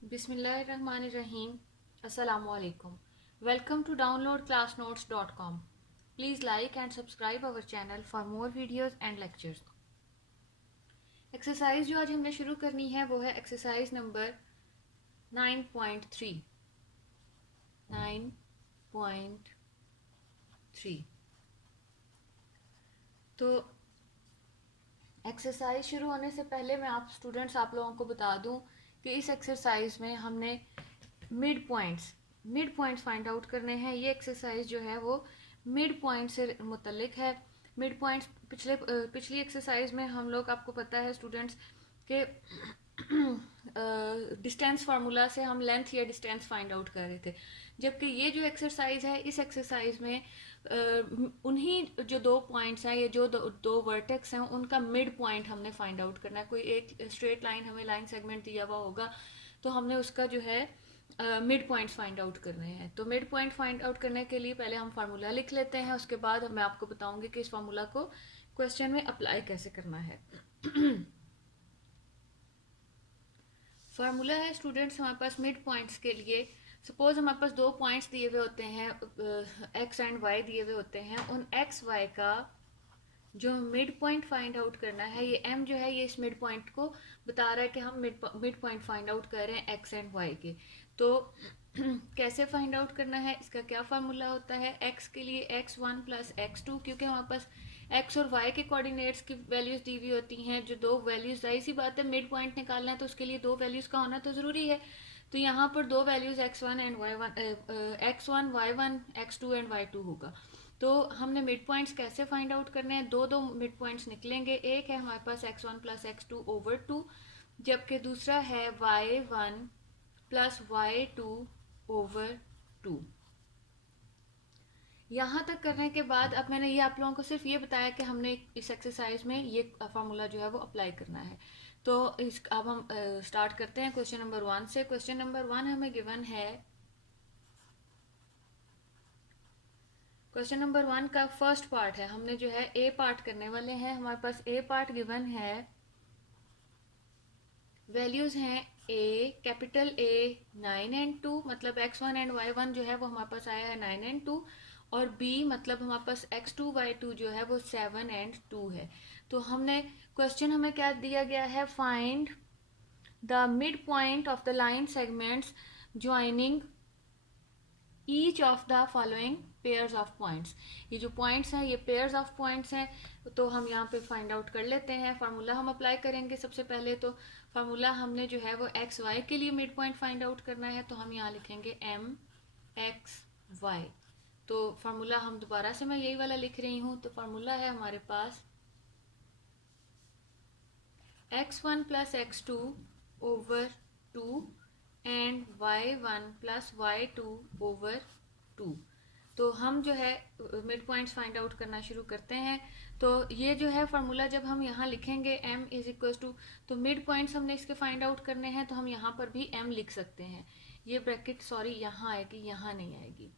Bismillahirrahmanirrahim. Assalamualaikum. Welcome to downloadclassnotes.com. Please like and subscribe our channel for more videos and lectures. Exercise जो आज हमने शुरू करनी है वो है एक्सरसाइज नंबर 9.3. 9.3. तो एक्सरसाइज शुरू होने से पहले मैं आप लोगों को बता दूं कि इस एक्सरसाइज में हमने मिड पॉइंट्स फाइंड आउट करने हैं. ये एक्सरसाइज जो है वो मिड पॉइंट से मुतल्लिक है. मिड पॉइंट्स पिछली एक्सरसाइज में हम लोग, आपको पता है स्टूडेंट्स, के डिस्टेंस फार्मूला से हम लेंथ या डिस्टेंस फाइंड आउट कर रहे थे. जबकि ये जो एक्सरसाइज है, इस एक्सरसाइज में उन्हीं जो दो पॉइंट्स हैं, ये जो दो वर्टेक्स हैं, उनका मिड पॉइंट हमने फाइंड आउट करना है. कोई एक स्ट्रेट लाइन हमें लाइन सेगमेंट दिया हुआ होगा तो हमने उसका जो है मिड पॉइंट्स फाइंड आउट करने हैं. तो मिड पॉइंट फाइंड आउट करने के लिए पहले हम फार्मूला लिख लेते हैं. उसके बाद मैं आपको बताऊंगी कि इस फार्मूला को क्वेश्चन में अप्लाई कैसे करना है. फार्मूला है स्टूडेंट्स हमारे पास मिड पॉइंट्स के लिए. सपोज हमारे पास दो पॉइंट्स दिए हुए होते हैं, एक्स एंड वाई दिए हुए होते हैं. उन एक्स वाई का जो मिड पॉइंट फाइंड आउट करना है, ये एम जो है ये इस मिड पॉइंट को बता रहा है कि हम मिड पॉइंट फाइंड आउट कर रहे हैं एक्स एंड वाई के. तो कैसे फाइंड आउट करना है, इसका क्या फार्मूला होता है. एक्स के लिए x1 प्लस x2, क्योंकि हमारे पास एक्स और वाई के कोऑर्डिनेट्स की वैल्यूज दी हुई होती हैं. जो दो वैल्यूज, जाहिर सी बात है मिड पॉइंट निकालना है तो उसके लिए दो वैल्यूज का होना तो जरूरी है. तो यहाँ पर दो values x1 and y1, x1 y1 x2 and y2 होगा. तो हमने मिड पॉइंट्स कैसे फाइंड आउट करने हैं, दो मिड पॉइंट्स निकलेंगे. एक है हमारे पास x1 प्लस x2 ओवर 2, जबकि दूसरा है y1 प्लस y2 ओवर 2. यहाँ तक करने के बाद अब मैंने ये आप लोगों को सिर्फ ये बताया कि हमने इस एक्सरसाइज में ये फार्मूला जो है वो अप्लाई करना है. तो अब हम स्टार्ट करते हैं क्वेश्चन नंबर 1 से. क्वेश्चन नंबर 1 हमें गिवन है. क्वेश्चन नंबर 1 का फर्स्ट पार्ट है, हमने जो है ए पार्ट करने वाले हैं. हमारे पास ए पार्ट गिवन है. वैल्यूज हैं ए, कैपिटल ए 9 एंड 2, मतलब x1 एंड y1 जो है वो हमारे पास आया है 9 एंड 2. और b मतलब हमारे पास x2 y2 जो है वो 7 एंड 2 है. तो हमने क्वेश्चन हमें क्या दिया गया है, find the mid point of the line segments joining each of the following pairs of points. ये जो पॉइंट्स हैं ये पेयर्स ऑफ पॉइंट्स हैं. तो हम यहाँ पे फाइंड आउट कर लेते हैं. फार्मूला हम अप्लाई करेंगे. सबसे पहले तो फार्मूला हमने जो है वो एक्स वाई के लिए मिड पॉइंट फाइंड आउट करना है. तो हम यहाँ लिखेंगे एम एक्स वाई. तो फार्मूला हम दोबारा से मैं यही वाला लिख रही हूँ. तो फार्मूला है हमारे पास x1 plus x2 over 2 and y1 plus y2 over 2. तो हम जो है मिड पॉइंट्स फाइंड आउट करना शुरू करते हैं. तो ये जो है फार्मूला जब हम यहाँ लिखेंगे m इज इक्वल टू, तो मिड पॉइंट्स हमने इसके फाइंड आउट करने हैं, तो हम यहाँ पर भी m लिख सकते हैं. ये ब्रैकेट सॉरी यहाँ आएगी, यहाँ नहीं आएगी.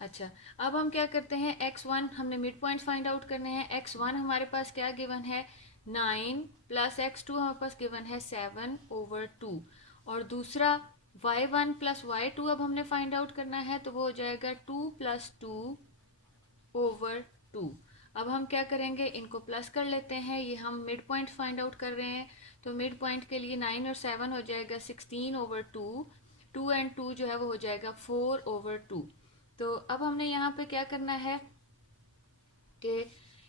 अच्छा, अब हम क्या करते हैं, x1 हमने मिड पॉइंट्स फाइंड आउट करने हैं. x1 हमारे पास क्या गिवन है, 9 प्लस x2 हमारे पास गिवन है 7 ओवर 2. और दूसरा y1 प्लस y2 अब हमने फाइंड आउट करना है, तो वो हो जाएगा 2 प्लस 2 ओवर 2. अब हम क्या करेंगे, इनको प्लस कर लेते हैं. ये हम मिड पॉइंट फाइंड आउट कर रहे हैं. तो मिड पॉइंट के लिए 9 और 7 हो जाएगा 16 ओवर 2. 2 एंड 2 जो है वो हो जाएगा 4 ओवर 2. तो अब हमने यहाँ पे क्या करना है कि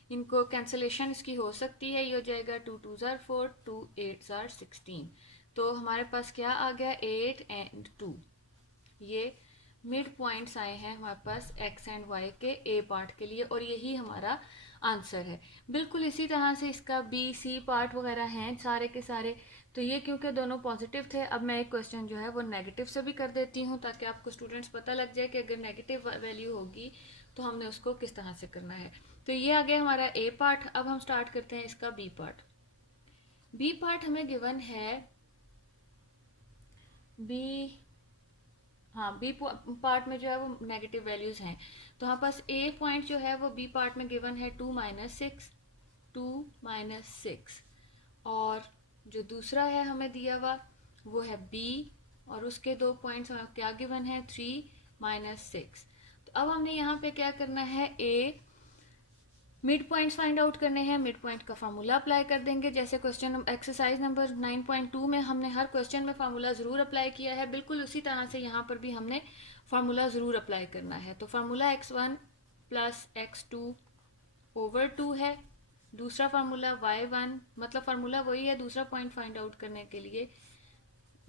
इनको कैंसलेशन इसकी हो सकती है. ये हो जाएगा 2 2 ज़ार 4, 2 8 ज़ार 16. तो हमारे पास क्या आ गया, 8 एंड 2. ये मिड पॉइंट्स आए हैं हमारे पास x एंड y के ए पार्ट के लिए, और यही हमारा आंसर है. बिल्कुल इसी तरह से इसका बी सी पार्ट वगैरह हैं सारे के सारे. तो ये क्योंकि दोनों पॉजिटिव थे, अब मैं एक क्वेश्चन जो है वो नेगेटिव से भी कर देती हूँ, ताकि आपको स्टूडेंट्स पता लग जाए कि अगर नेगेटिव वैल्यू होगी तो हमने उसको किस तरह से करना है. तो ये आ गया हमारा ए पार्ट. अब हम स्टार्ट करते हैं इसका बी पार्ट. बी पार्ट हमें गिवन है बी, हाँ बी पार्ट में जो है वो नेगेटिव वैल्यूज हैं. तो हमारे पास ए पॉइंट जो है वो बी पार्ट में गिवन है 2 माइनस 6, 2 माइनस 6. और जो दूसरा है हमें दिया हुआ वो है बी और उसके 2 पॉइंट्स हमें क्या गिवन है 3 - 6। तो अब हमने यहाँ पे क्या करना है, ए मिड पॉइंट्स फाइंड आउट करने हैं, मिड पॉइंट का फार्मूला अप्लाई कर देंगे। जैसे क्वेश्चन एक्सरसाइज नंबर 9.2 में हमने हर क्वेश्चन में फार्मूला ज़रूर अप्लाई किया है, बिल्कुल उसी तरह से यहाँ पर भी हमने फार्मूला ज़रूर अप्लाई करना है। तो फार्मूला x1 + x2 ओवर 2 है। दूसरा फार्मूला y1, मतलब फार्मूला वही है दूसरा पॉइंट फाइंड आउट करने के लिए,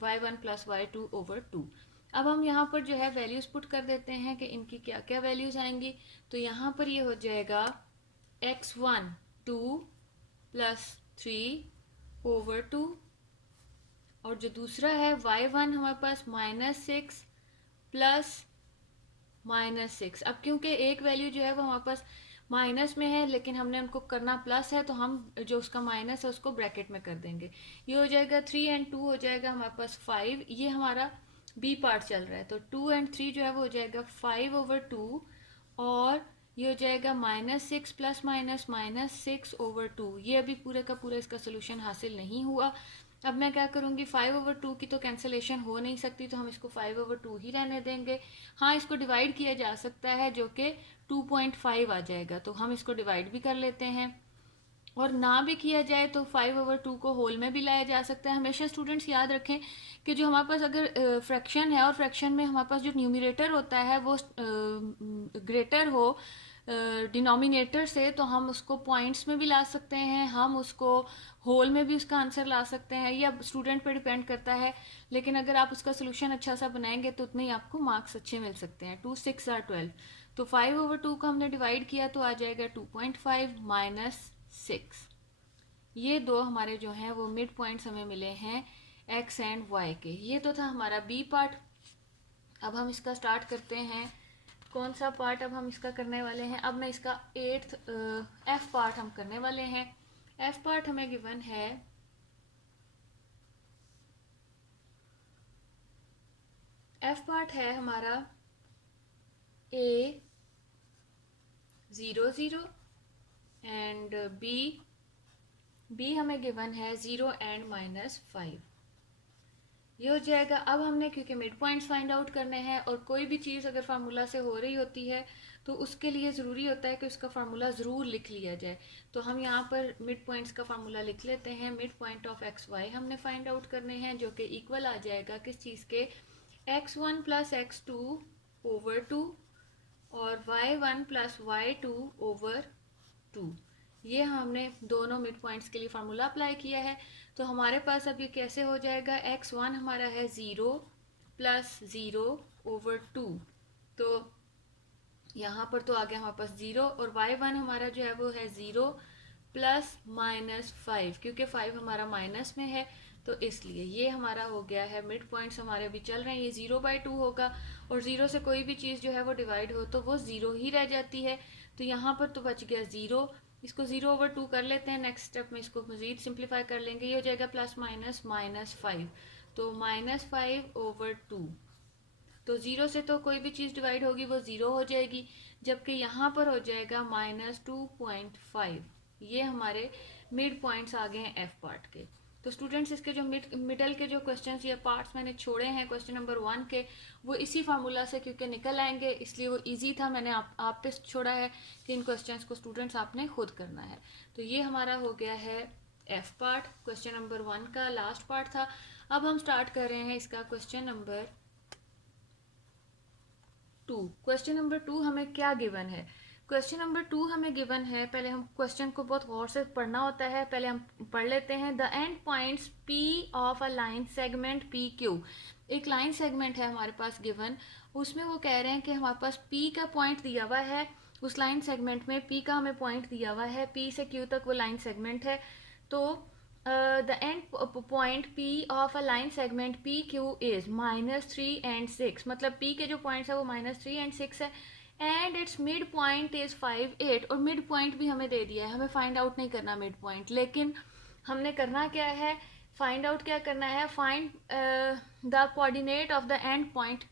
y1 + y2 ओवर 2। अब हम यहाँ पर जो है वैल्यूज पुट कर देते हैं कि इनकी क्या क्या वैल्यूज आएंगी। तो यहाँ पर ये हो जाएगा x1 2 + 3 ओवर 2, और जो दूसरा है y1 हमारे पास -6 + -6। अब क्योंकि एक वैल्यू जो है वो हमारे पास माइनस में है, लेकिन हमने उनको करना प्लस है, तो हम जो उसका माइनस है उसको ब्रैकेट में कर देंगे। ये हो जाएगा 3 और 2 हो जाएगा हमारे पास 5। ये हमारा बी पार्ट चल रहा है, तो 2 और 3 जो है वो हो जाएगा 5 ओवर 2, और ये हो जाएगा -6 ± -6 ओवर 2। ये अभी पूरे का पूरा इसका सोल्यूशन हासिल नहीं हुआ। अब मैं क्या करूँगी, 5 ओवर 2 की तो कैंसलेशन हो नहीं सकती, तो हम इसको 5 ओवर 2 ही रहने देंगे। हाँ, इसको डिवाइड किया जा सकता है, जो कि 2.5 आ जाएगा, तो हम इसको डिवाइड भी कर लेते हैं। और ना भी किया जाए तो 5 ओवर 2 को होल में भी लाया जा सकता है। हमेशा स्टूडेंट्स याद रखें कि जो हमारे पास अगर फ्रैक्शन है और फ्रैक्शन में हमारे पास जो न्यूमरेटर होता है वो ग्रेटर हो डिनोमिनेटर से, तो हम उसको पॉइंट्स में भी ला सकते हैं, हम उसको होल में भी उसका आंसर ला सकते हैं, या स्टूडेंट पे डिपेंड करता है। लेकिन अगर आप उसका सोल्यूशन अच्छा सा बनाएंगे तो उतने ही आपको मार्क्स अच्छे मिल सकते हैं। 2 6 are 12, तो 5 ओवर 2 को हमने डिवाइड किया तो आ जाएगा 2.5 - 6। ये दो हमारे जो हैं वो मिड पॉइंट्स हमें मिले हैं x एंड y के। ये तो था हमारा बी पार्ट। अब हम इसका स्टार्ट करते हैं। कौन सा पार्ट अब हम इसका करने वाले हैं, अब मैं इसका 8th एफ पार्ट हम करने वाले हैं। एफ पार्ट हमें गिवन है एफ पार्ट है हमारा a 0 0 एंड बी हमें गिवन है 0 एंड -5। ये हो जाएगा। अब हमने क्योंकि मिड पॉइंट्स फाइंड आउट करने हैं, और कोई भी चीज़ अगर फार्मूला से हो रही होती है तो उसके लिए ज़रूरी होता है कि उसका फार्मूला ज़रूर लिख लिया जाए। तो हम यहाँ पर मिड पॉइंट्स का फार्मूला लिख लेते हैं। Midpoint of X Y हमने फाइंड आउट करने हैं, जो कि इक्वल आ जाएगा किस चीज़ के, x1 + x2 ओवर 2 और y1 + y2 ओवर 2। ये हमने दोनों मिड पॉइंट्स के लिए फार्मूला अप्लाई किया है। तो हमारे पास अब ये कैसे हो जाएगा, x1 हमारा है 0 + 0 ओवर 2, तो यहाँ पर तो आ गया हमारे पास 0, और y1 हमारा जो है वो है 0 + -5, क्योंकि 5 हमारा माइनस में है, तो इसलिए ये हमारा हो गया है। मिड पॉइंट्स हमारे अभी चल रहे हैं, ये 0/2 होगा, और 0 से कोई भी चीज़ जो है वो डिवाइड हो तो वो 0 ही रह जाती है। तो यहाँ पर तो बच गया 0, इसको 0 ओवर 2 कर लेते हैं। नेक्स्ट स्टेप में इसको मजीद सिंप्लीफाई कर लेंगे, ये हो जाएगा +- -5, तो -5 ओवर 2। तो 0 से तो कोई भी चीज़ डिवाइड होगी वो 0 हो जाएगी, जबकि यहाँ पर हो जाएगा -2.5। ये हमारे मिड पॉइंट्स आ गए हैं एफ पार्ट के। तो स्टूडेंट्स इसके जो मिडल के जो क्वेश्चंस या पार्ट्स मैंने छोड़े हैं क्वेश्चन नंबर 1 के, वो इसी फार्मूला से क्योंकि निकल आएंगे, इसलिए वो इजी था, मैंने आप पे छोड़ा है कि इन क्वेश्चंस को स्टूडेंट्स आपने खुद करना है। तो ये हमारा हो गया है एफ पार्ट, क्वेश्चन नंबर 1 का लास्ट पार्ट था। अब हम स्टार्ट कर रहे हैं इसका क्वेश्चन नंबर 2। क्वेश्चन नंबर 2 हमें क्या गिवन है, क्वेश्चन नंबर 2 हमें गिवन है, पहले हम क्वेश्चन को बहुत गौर से पढ़ना होता है, पहले हम पढ़ लेते हैं। The end points P of a line segment PQ। एक लाइन सेगमेंट है हमारे पास गिवन, उसमें वो कह रहे हैं कि हमारे पास P का पॉइंट दिया हुआ है, उस लाइन सेगमेंट में P का हमें पॉइंट दिया हुआ है, P से Q तक वो लाइन सेगमेंट है। तो the end point P of a line segment PQ is -3 and 6, मतलब P के जो पॉइंट्स है वो -3 and 6 है, and it's mid point is 5 8। और मिड पॉइंट भी हमें दे दिया है, हमें फाइंड आउट नहीं करना मिड पॉइंट, लेकिन हमने करना क्या है, फाइंड आउट क्या करना है, find the coordinate of the end point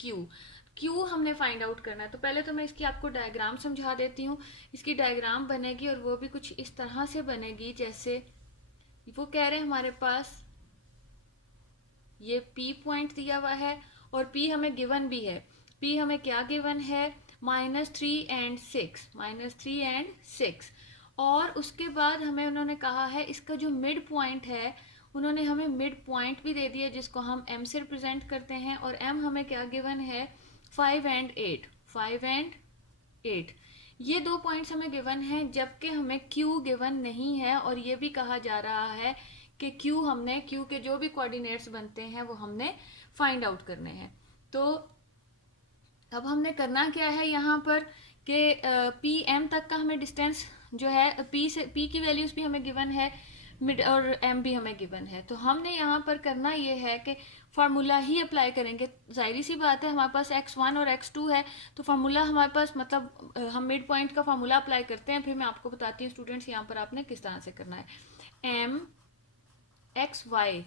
Q हमने फाइंड आउट करना है। तो पहले तो मैं इसकी आपको डायग्राम समझा देती हूँ। इसकी डायग्राम बनेगी और वो भी कुछ इस तरह से बनेगी, जैसे वो कह रहे हैं हमारे पास ये P पॉइंट दिया हुआ है और P हमें गिवन भी है। P हमें क्या गिवन है, -3 एंड 6, -3 एंड 6। और उसके बाद हमें उन्होंने कहा है इसका जो मिड पॉइंट है, उन्होंने हमें मिड पॉइंट भी दे दिया जिसको हम m से रिप्रेजेंट करते हैं। और m हमें क्या गिवन है, 5 एंड 8, 5 एंड 8। ये दो पॉइंट्स हमें गिवन हैं, जबकि हमें Q गिवन नहीं है। और ये भी कहा जा रहा है कि Q के जो भी कोऑर्डिनेट्स बनते हैं वो हमने फाइंड आउट करने हैं। तो अब हमने करना क्या है यहाँ पर कि पी एम तक का हमें डिस्टेंस जो है, पी की वैल्यूज भी हमें गिवन है, मिड और एम भी हमें गिवन है। तो हमने यहाँ पर करना ये है कि फार्मूला ही अप्लाई करेंगे। जाहिर सी बात है, हमारे पास x1 और x2 है, तो फार्मूला हमारे पास मतलब हम मिड पॉइंट का फार्मूला अप्लाई करते हैं। फिर मैं आपको बताती हूँ स्टूडेंट्स यहाँ पर आपने किस तरह से करना है। एम एक्स वाई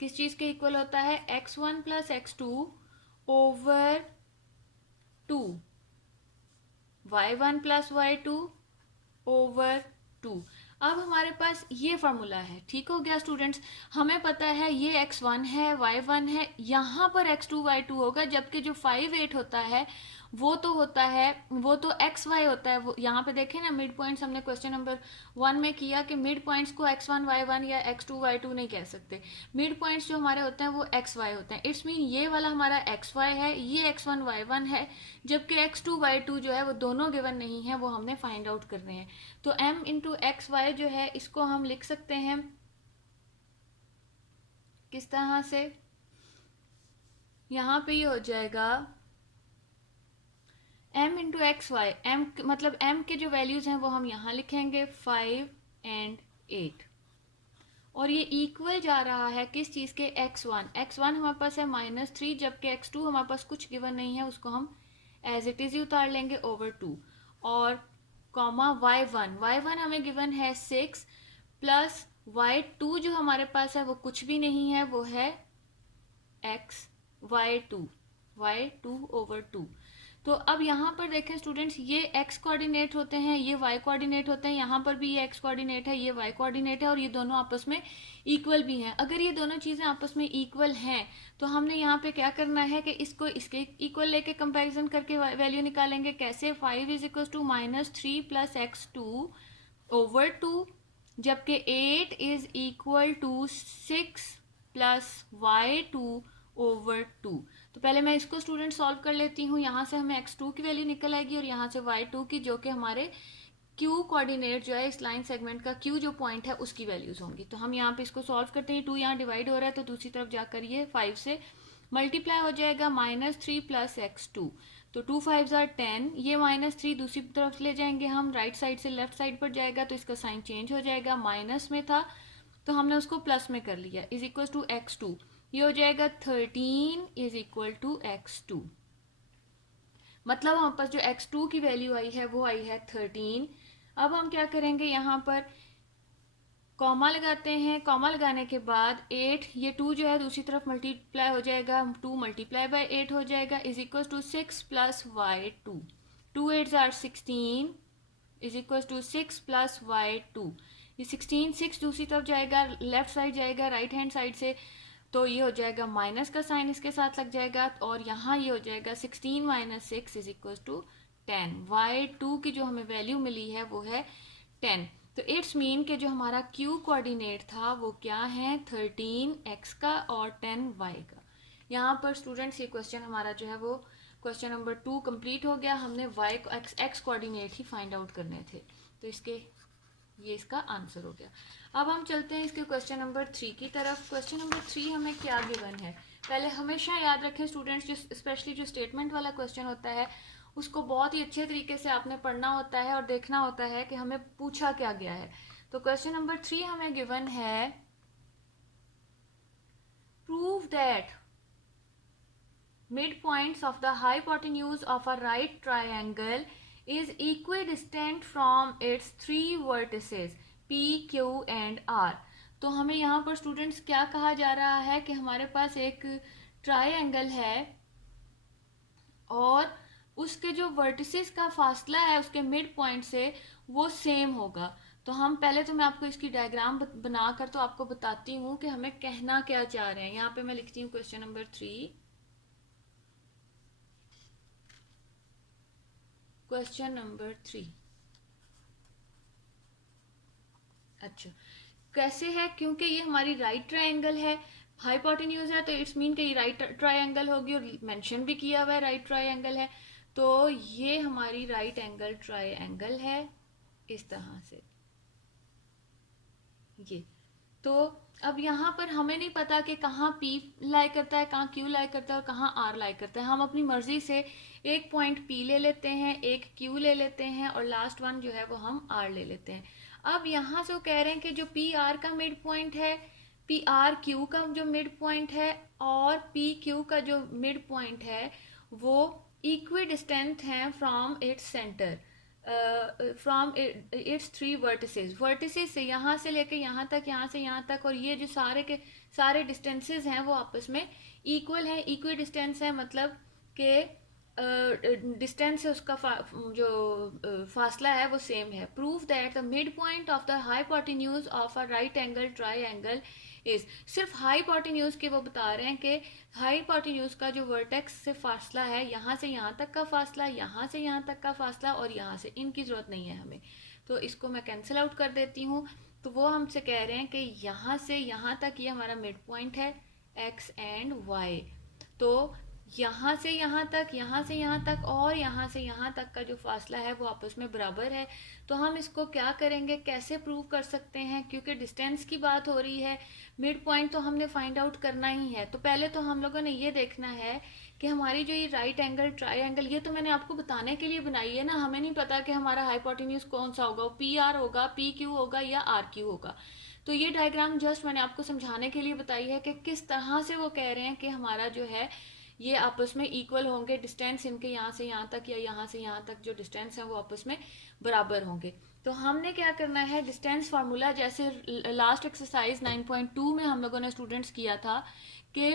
किस चीज़ के इक्वल होता है, x1 plus x2 over 2, y1 plus y2 over 2। अब हमारे पास ये फार्मूला है, ठीक हो गया स्टूडेंट्स। हमें पता है ये x1 है, y1 है, यहाँ पर x2 y2 होगा, जबकि जो 5 8 होता है वो तो xy होता है। वो यहाँ पे देखें ना, मिड पॉइंट्स हमने क्वेश्चन नंबर 1 में किया कि मिड पॉइंट्स को x1 y1 या x2 y2 नहीं कह सकते। मिड पॉइंट्स जो हमारे होते हैं वो xy होते हैं। इट्स मीन ये वाला हमारा xy है, ये x1 y1 है, जबकि x2 y2 जो है वो दोनों गिवन नहीं है, वो हमने फाइंड आउट करने हैं। तो m इंटू एक्स वाई जो है इसको हम लिख सकते हैं किस तरह से, यहाँ पे ये हो जाएगा m into X Y. m मतलब m के जो वैल्यूज हैं वो हम यहाँ लिखेंगे 5 एंड 8। और ये इक्वल जा रहा है किस चीज़ के, x1 हमारे पास है -3, जबकि x2 हमारे पास कुछ गिवन नहीं है, उसको हम एज इट इज ही उतार लेंगे ओवर 2। और कॉमा y1 हमें गिवन है 6 प्लस y2 जो हमारे पास है वो कुछ भी नहीं है, वो है y2 ओवर 2। तो अब यहाँ पर देखें स्टूडेंट्स, ये x कोऑर्डिनेट होते हैं, ये y कोऑर्डिनेट होते हैं, यहाँ पर भी ये x कोऑर्डिनेट है, ये y कोऑर्डिनेट है, और ये दोनों आपस में इक्वल भी हैं। अगर ये दोनों चीज़ें आपस में इक्वल हैं तो हमने यहाँ पे क्या करना है कि इसको इसके इक्वल लेके कंपैरिजन करके वैल्यू निकालेंगे। कैसे, 5 is equal to -3 plus x2 over 2, जबकि 8 is equal to 6 plus y2 over 2। तो पहले मैं इसको स्टूडेंट सॉल्व कर लेती हूँ। यहाँ से हमें x2 की वैल्यू निकल आएगी और यहाँ से y2 की, जो कि हमारे q कोऑर्डिनेट जो है इस लाइन सेगमेंट का q जो पॉइंट है उसकी वैल्यूज होंगी। तो हम यहाँ पे इसको सॉल्व करते हैं। 2 यहाँ डिवाइड हो रहा है तो दूसरी तरफ जाकर ये 5 से मल्टीप्लाई हो जाएगा, -3 प्लस x2। तो 2 5 आर 10, ये -3 दूसरी तरफ ले जाएंगे हम, राइट साइड से लेफ्ट साइड पर जाएगा तो इसका साइन चेंज हो जाएगा, माइनस में था तो हमने उसको प्लस में कर लिया, इज इक्वल टू x2। ये हो जाएगा 13 इज इक्वल टू x2। मतलब हमारे पास जो x2 की वैल्यू आई है वो आई है 13। अब हम क्या करेंगे, यहाँ पर कॉमा लगाते हैं। कॉमा लगाने के बाद 8, ये 2 जो है दूसरी तरफ मल्टीप्लाई हो जाएगा, 2 मल्टीप्लाई बाय 8 हो जाएगा, is equal to 6 plus y2। 2 8 are 16 is equal to 6 plus y2। ये 16 6 दूसरी तरफ जाएगा, लेफ्ट साइड जाएगा राइट हैंड साइड से, तो ये हो जाएगा माइनस का साइन इसके साथ लग जाएगा, और यहाँ ये हो जाएगा 16 minus 6 is equal to 10। y2 की जो हमें वैल्यू मिली है वो है 10। तो इट्स मीन के जो हमारा q कोऑर्डिनेट था वो क्या है, 13x का और 10y का। यहाँ पर स्टूडेंट्स ये क्वेश्चन हमारा जो है वो क्वेश्चन नंबर 2 कंप्लीट हो गया। हमने y x कोऑर्डिनेट ही फाइंड आउट करने थे, तो ये इसका आंसर हो गया। अब हम चलते हैं इसके क्वेश्चन नंबर 3 की तरफ। क्वेश्चन नंबर 3 हमें क्या गिवन है, पहले हमेशा याद रखें स्टूडेंट्स, जो स्पेशली जो स्टेटमेंट वाला क्वेश्चन होता है उसको बहुत ही अच्छे तरीके से आपने पढ़ना होता है और देखना होता है कि हमें पूछा क्या गया है। तो क्वेश्चन नंबर 3 हमें गिवन है, prove that mid points of the hypotenuse of a right triangle is equidistant from its 3 vertices P, Q and R। तो हमें यहाँ पर स्टूडेंट्स क्या कहा जा रहा है कि हमारे पास एक ट्रायंगल है और उसके जो वर्टिसेस का फासला है उसके मिड पॉइंट से वो सेम होगा। तो तो हम पहले तो मैं आपको इसकी डायग्राम बनाकर तो आपको बताती हूँ कि हमें कहना क्या चाह रहे हैं। यहाँ पे मैं लिखती हूँ क्वेश्चन नंबर 3। Question number 3। अच्छा, कैसे है, क्योंकि ये हमारी राइट ट्रायंगल है, हाइपोटेन्यूज है, तो इट्स मीन कि ये राइट ट्रायंगल होगी, और मेंशन भी किया हुआ है राइट ट्रायंगल है। तो ये हमारी राइट एंगल ट्रायंगल है इस तरह से ये। तो अब यहाँ पर हमें नहीं पता कि कहाँ P लाई करता है, कहाँ Q लाई करता है और कहाँ R लाई करता है। हम अपनी मर्जी से एक पॉइंट P ले लेते हैं, एक Q ले लेते हैं, और लास्ट वन जो है वो हम R ले लेते हैं। अब यहाँ से वो कह रहे हैं कि जो पी आर का मिड पॉइंट है, पी आर क्यू का जो मिड पॉइंट है, और पी क्यू का जो मिड पॉइंट है, वो इक्वी डिस्टेंट हैं from its centre, from its three vertices से, यहाँ से लेके यहाँ तक, यहाँ से यहाँ तक, और ये जो सारे के सारे डिस्टेंसेस हैं वो आपस में इक्वल हैं, इक्वी डिस्टेंस है, मतलब कि डिस्टेंस है उसका जो फासला है वो सेम है। Prove that the mid point of the hypotenuse of a right angle triangle is, सिर्फ हाइपोटेन्यूज के वो बता रहे हैं कि हाइपोटेन्यूज का जो वर्टेक्स से फासला है, यहाँ से यहाँ तक का फासला, यहाँ से यहाँ तक का फासला, और यहाँ से, इनकी जरूरत नहीं है हमें, तो इसको मैं कैंसिल आउट कर देती हूँ। तो वो हमसे कह रहे हैं कि यहाँ से यहाँ तक ये हमारा मिड पॉइंट है x एंड y। तो यहाँ से यहाँ तक, यहाँ से यहाँ तक, और यहाँ से यहाँ तक का जो फासला है वो आपस में बराबर है। तो हम इसको क्या करेंगे, कैसे प्रूव कर सकते हैं, क्योंकि डिस्टेंस की बात हो रही है, मिड पॉइंट तो हमने फाइंड आउट करना ही है। तो पहले तो हम लोगों ने ये देखना है कि हमारी जो ये राइट एंगल ट्रायंगल, ये तो मैंने आपको बताने के लिए बनाई है ना, हमें नहीं पता कि हमारा हाइपोटेन्यूज कौन सा होगा, पी आर होगा, पी क्यू होगा, या आर क्यू होगा। तो ये डायग्राम जस्ट मैंने आपको समझाने के लिए बताई है कि किस तरह से वो कह रहे हैं कि हमारा जो है ये आपस में इक्वल होंगे, डिस्टेंस इनके यहाँ से यहाँ तक या यहाँ से यहाँ तक जो डिस्टेंस है वो आपस में बराबर होंगे। तो हमने क्या करना है, डिस्टेंस फार्मूला जैसे लास्ट एक्सरसाइज 9.2 में हम लोगों ने स्टूडेंट्स किया था कि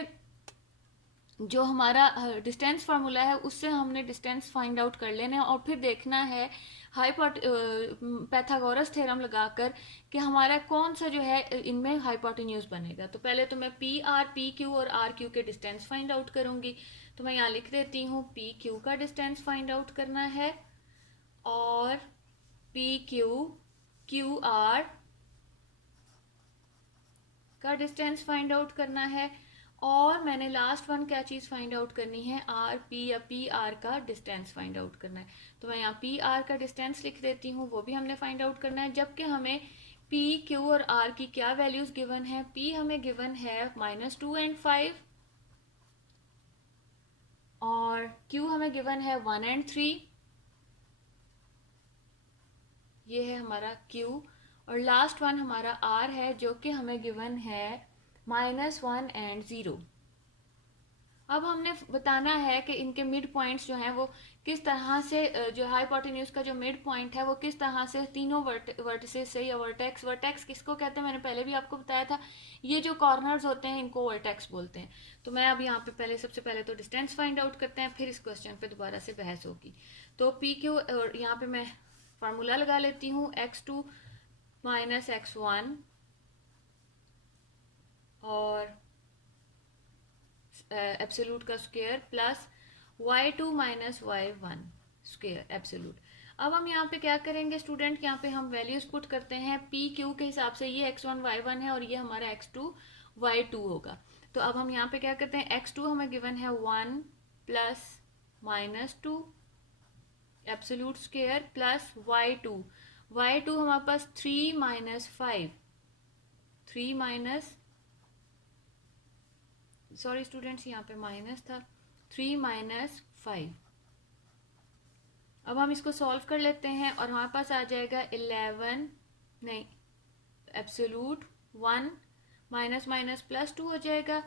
जो हमारा डिस्टेंस फार्मूला है उससे हमने डिस्टेंस फाइंड आउट कर लेना है, और फिर देखना है पैथागोरस थ्योरम लगाकर कि हमारा कौन सा जो है इनमें हाइपोटेन्यूज बनेगा। तो पहले तो मैं पी आर, पी क्यू और आर क्यू के डिस्टेंस फाइंड आउट करूंगी। तो मैं यहाँ लिख देती हूँ पी क्यू का डिस्टेंस फाइंड आउट करना है, और पी क्यू क्यू आर का डिस्टेंस फाइंड आउट करना है, और मैंने लास्ट वन क्या चीज़ फाइंड आउट करनी है, आर पी या पी आर का डिस्टेंस फाइंड आउट करना है। तो मैं यहाँ पी आर का डिस्टेंस लिख देती हूँ, वो भी हमने फाइंड आउट करना है। जबकि हमें पी क्यू और आर की क्या वैल्यूज गिवन है, पी हमें गिवन है -2 एंड 5, और क्यू हमें गिवन है 1 एंड 3, ये है हमारा क्यू, और लास्ट वन हमारा आर है जो कि हमें गिवन है -1 एंड 0। अब हमने बताना है कि इनके मिड पॉइंट्स जो हैं वो किस तरह से, जो हाइपोटेन्यूज का जो मिड पॉइंट है वो किस तरह से तीनों वर्टिसेस से, या वर्टेक्स किसको कहते हैं मैंने पहले भी आपको बताया था, ये जो कॉर्नर्स होते हैं इनको वर्टेक्स बोलते हैं। तो मैं अब यहाँ पे पहले सबसे पहले तो डिस्टेंस फाइंड आउट करते हैं, फिर इस क्वेश्चन पे दोबारा से बहस होगी। तो पी क्यू, और यहाँ पे मैं फार्मूला लगा लेती हूँ, x2 माइनस x1 और एब्सोल्यूट का square plus y2 minus y1 square absolute. अब हम यहाँ पे क्या करेंगे स्टूडेंट, यहाँ पे हम वैल्यूज पुट करते हैं पी क्यू के हिसाब से, ये x1 y1 है और ये हमारा x2 y2 होगा। तो अब हम यहाँ पे क्या करते हैं, x2 हमें गिवन है 1 plus -2 absolute square plus y2 हमारे पास 3 माइनस 5, 3 माइनस, सॉरी स्टूडेंट्स यहाँ पे माइनस था, 3 माइनस 5। अब हम इसको सॉल्व कर लेते हैं और हमारे पास आ जाएगा 11, नहीं एब्सोल्यूट 1 माइनस माइनस +2 हो जाएगा,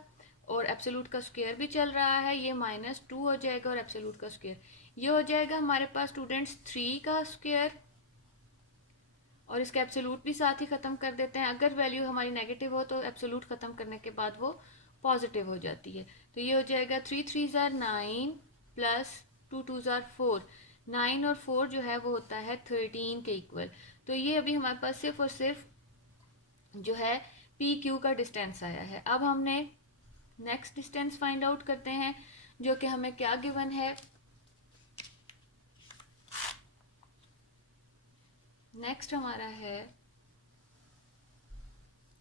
और एब्सोल्यूट का स्क्वायर भी चल रहा है, ये -2 हो जाएगा, और एब्सोल्यूट का स्क्वायर ये हो जाएगा हमारे पास स्टूडेंट्स 3 का स्क्वायर, और इसका एब्सोल्यूट भी साथ ही ख़त्म कर देते हैं। अगर वैल्यू हमारी नेगेटिव हो तो एब्सोल्यूट ख़त्म करने के बाद वो पॉजिटिव हो जाती है। तो ये हो जाएगा 3 3 ज़ार 9 प्लस 2 2 ज़ार 4, 9 और 4 जो है वो होता है 13 के इक्वल। तो ये अभी हमारे पास सिर्फ और सिर्फ जो है पी क्यू का डिस्टेंस आया है। अब हमने नेक्स्ट डिस्टेंस फाइंड आउट करते हैं, जो कि हमें क्या गिवन है। नेक्स्ट हमारा है,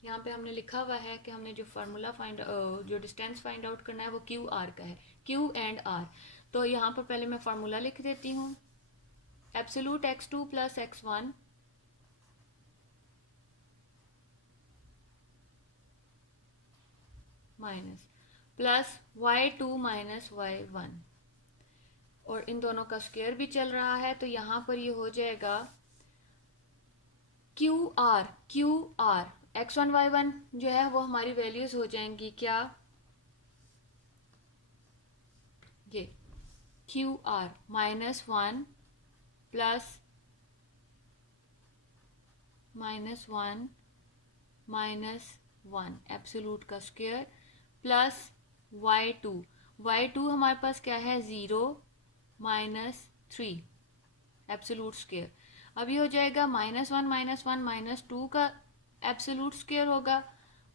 यहाँ पे हमने लिखा हुआ है कि हमने जो फार्मूला जो डिस्टेंस फाइंड आउट करना है वो क्यू आर का है, क्यू एंड आर। तो यहाँ पर पहले मैं फार्मूला लिख देती हूँ, absolute x2 plus x1 minus plus y2 minus y1, और इन दोनों का स्क्वायर भी चल रहा है, तो यहाँ पर ये हो जाएगा क्यू आर x1 y1 जो है वो हमारी वैल्यूज हो जाएंगी क्या, ये क्यू आर -1 प्लस -1 -1 एब्सोल्यूट का स्क्वायर प्लस y2 हमारे पास क्या है 0 -3 एब्सोल्यूट स्क्वायर। अब ये हो जाएगा -1 -2 का एब्सोल्यूट स्क्वायर होगा,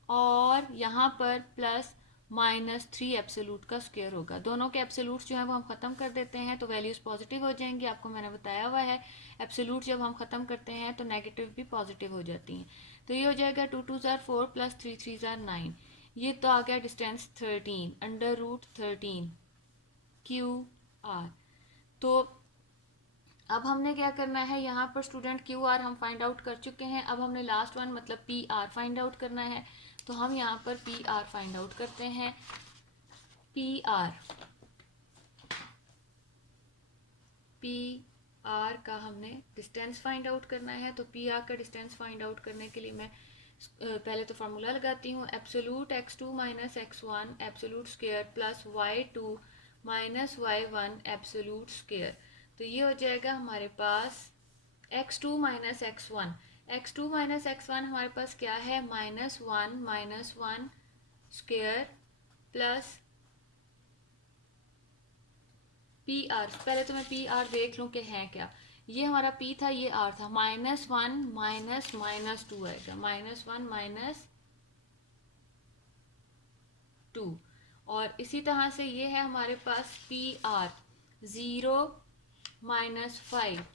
और यहाँ पर प्लस -3 एब्सोल्यूट का स्क्वायर होगा। दोनों के एब्सोल्यूट्स जो है वो हम खत्म कर देते हैं तो वैल्यूज पॉजिटिव हो जाएंगी। आपको मैंने बताया हुआ है एब्सोल्यूट जब हम खत्म करते हैं तो नेगेटिव भी पॉजिटिव हो जाती हैं। तो ये हो जाएगा 2 2 जार 4 प्लस 3 3 जार 9। ये तो आ गया डिस्टेंस 13 √13 क्यू आर। तो अब हमने क्या करना है, यहाँ पर स्टूडेंट क्यू आर हम फाइंड आउट कर चुके हैं। अब हमने लास्ट वन मतलब पी आर फाइंड आउट करना है। तो हम यहाँ पर पी आर फाइंड आउट करते हैं। पी आर का हमने डिस्टेंस फाइंड आउट करना है। तो पी आर का डिस्टेंस फाइंड आउट करने के लिए मैं पहले तो फार्मूला लगाती हूँ, absolute x2 minus x1 absolute square plus y2 minus y1 absolute square. तो ये हो जाएगा हमारे पास x2 माइनस x1 हमारे पास क्या है -1 स्क्वायर प्लस पी आर। पहले तो मैं पी आर देख लूं कि है क्या। ये हमारा पी था, ये आर था। -1 -2 आएगा, -1 -2। और इसी तरह से ये है हमारे पास पी आर 0 -5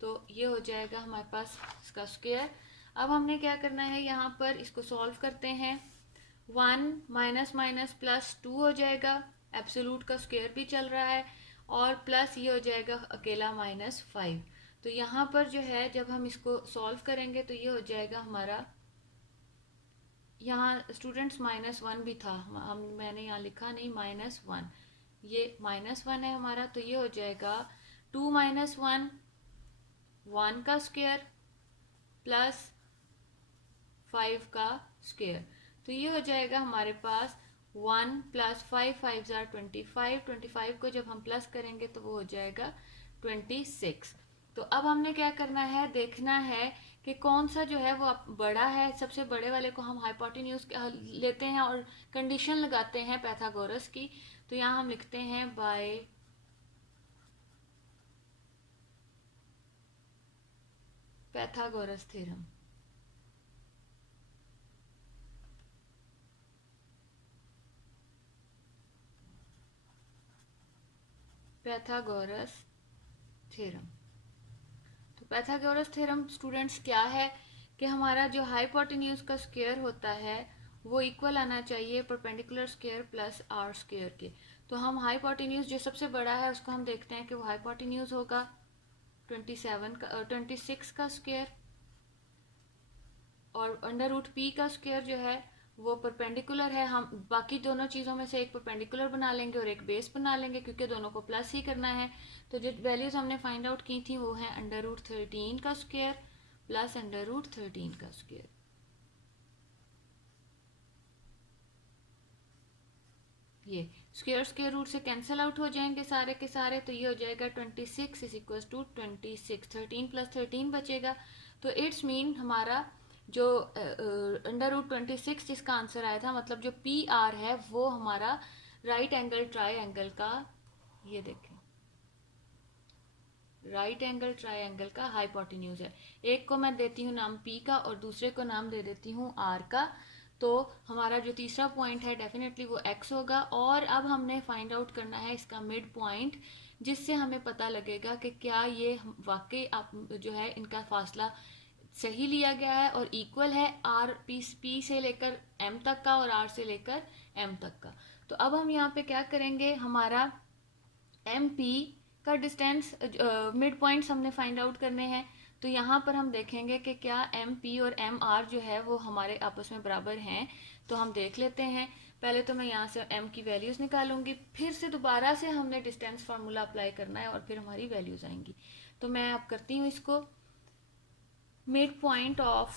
तो ये हो जाएगा हमारे पास इसका स्क्वायर। अब हमने क्या करना है, यहाँ पर इसको सॉल्व करते हैं। 1 -+2 हो जाएगा, एब्सोल्यूट का स्क्वायर भी चल रहा है, और प्लस ये हो जाएगा अकेला -5। तो यहाँ पर जो है जब हम इसको सॉल्व करेंगे तो ये हो जाएगा हमारा, यहाँ स्टूडेंट्स -1 भी था, मैंने यहाँ लिखा नहीं -1, ये -1 है हमारा। तो ये हो जाएगा 2 -1 1 का स्क्वायर प्लस 5 का स्क्वायर। तो ये हो जाएगा हमारे पास 1 + 5 5 जार 25 को जब हम प्लस करेंगे तो वो हो जाएगा 26। तो अब हमने क्या करना है, देखना है कि कौन सा जो है वो बड़ा है। सबसे बड़े वाले को हम हाइपोटेन्यूज लेते हैं और कंडीशन लगाते हैं पैथागोरस की। तो यहाँ हम लिखते हैं by Pythagoras theorem. Pythagoras theorem. तो पैथागोरस थ्योरम स्टूडेंट्स क्या है कि हमारा जो हाइपोटेन्यूज का स्क्वायर होता है वो इक्वल आना चाहिए perpendicular square plus R square के। तो हम हाइपोटेन्यूज जो सबसे बड़ा है उसको हम देखते हैं कि वो हाइपोटेन्यूज होगा 26 का स्क्वायर, और √p का स्क्वायर जो है वो परपेंडिकुलर है। हम बाकी दोनों चीज़ों में से एक परपेंडिकुलर बना लेंगे और एक बेस बना लेंगे, क्योंकि दोनों को प्लस ही करना है। तो जो वैल्यूज हमने फाइंड आउट की थी वो है √13 का स्क्वायर प्लस √13 का स्क्वायर। ये स्क्वायर्स के रूट से कैंसिल आउट हो जाएंगे सारे के सारे। तो ये हो जाएगा 26 = 26, 13 + 13 बचेगा। तो इट्स मीन हमारा जो √26 जिसका आंसर आया था, मतलब जो पी आर है वो हमारा राइट एंगल ट्राइंगल का, ये देखें राइट एंगल ट्राइंगल का हाइपोटेन्यूज है। एक को मैं देती हूँ नाम P का और दूसरे को नाम दे देती हूँ R का। तो हमारा जो तीसरा पॉइंट है डेफिनेटली वो X होगा। और अब हमने फाइंड आउट करना है इसका मिड पॉइंट, जिससे हमें पता लगेगा कि क्या ये वाकई जो है इनका फासला सही लिया गया है और इक्वल है, आर पी से लेकर एम तक का और आर से लेकर एम तक का। तो अब हम यहाँ पे क्या करेंगे, हमारा एम पी का डिस्टेंस मिड पॉइंट्स हमने फाइंड आउट करने हैं। तो यहाँ पर हम देखेंगे कि क्या एम पी और एम आर जो है वो हमारे आपस में बराबर हैं। तो हम देख लेते हैं। पहले तो मैं यहाँ से एम की वैल्यूज़ निकालूंगी, फिर से दोबारा से हमने डिस्टेंस फार्मूला अप्लाई करना है और फिर हमारी वैल्यूज़ आएंगी। तो मैं अब करती हूँ इसको। Midpoint of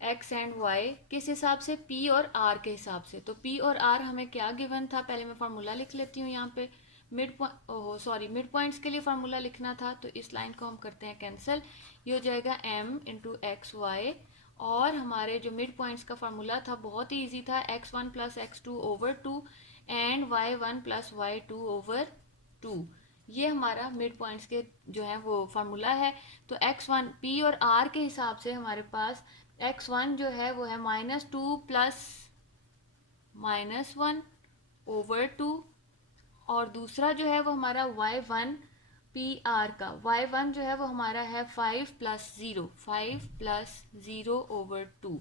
X and Y किस हिसाब से, पी और आर के हिसाब से। तो पी और आर हमें क्या गिवन था, पहले मैं फार्मूला लिख लेती हूँ यहाँ पे। मिड पॉइंट्स के लिए फार्मूला लिखना था, तो इस लाइन को हम करते हैं कैंसिल। ये हो जाएगा m इंटू एक्स वाई। और हमारे जो मिड पॉइंट्स का फार्मूला था बहुत ही ईजी था, x1 plus x2 over 2 and y1 plus y2 over 2। ये हमारा मिड पॉइंट्स के जो है वो फार्मूला है। तो x1 p और r के हिसाब से हमारे पास x1 जो है वो है -2 प्लस -1 ओवर 2, और दूसरा जो है वो हमारा y1 पी आर का y1 जो है वो हमारा है 5 प्लस 0 ओवर 2।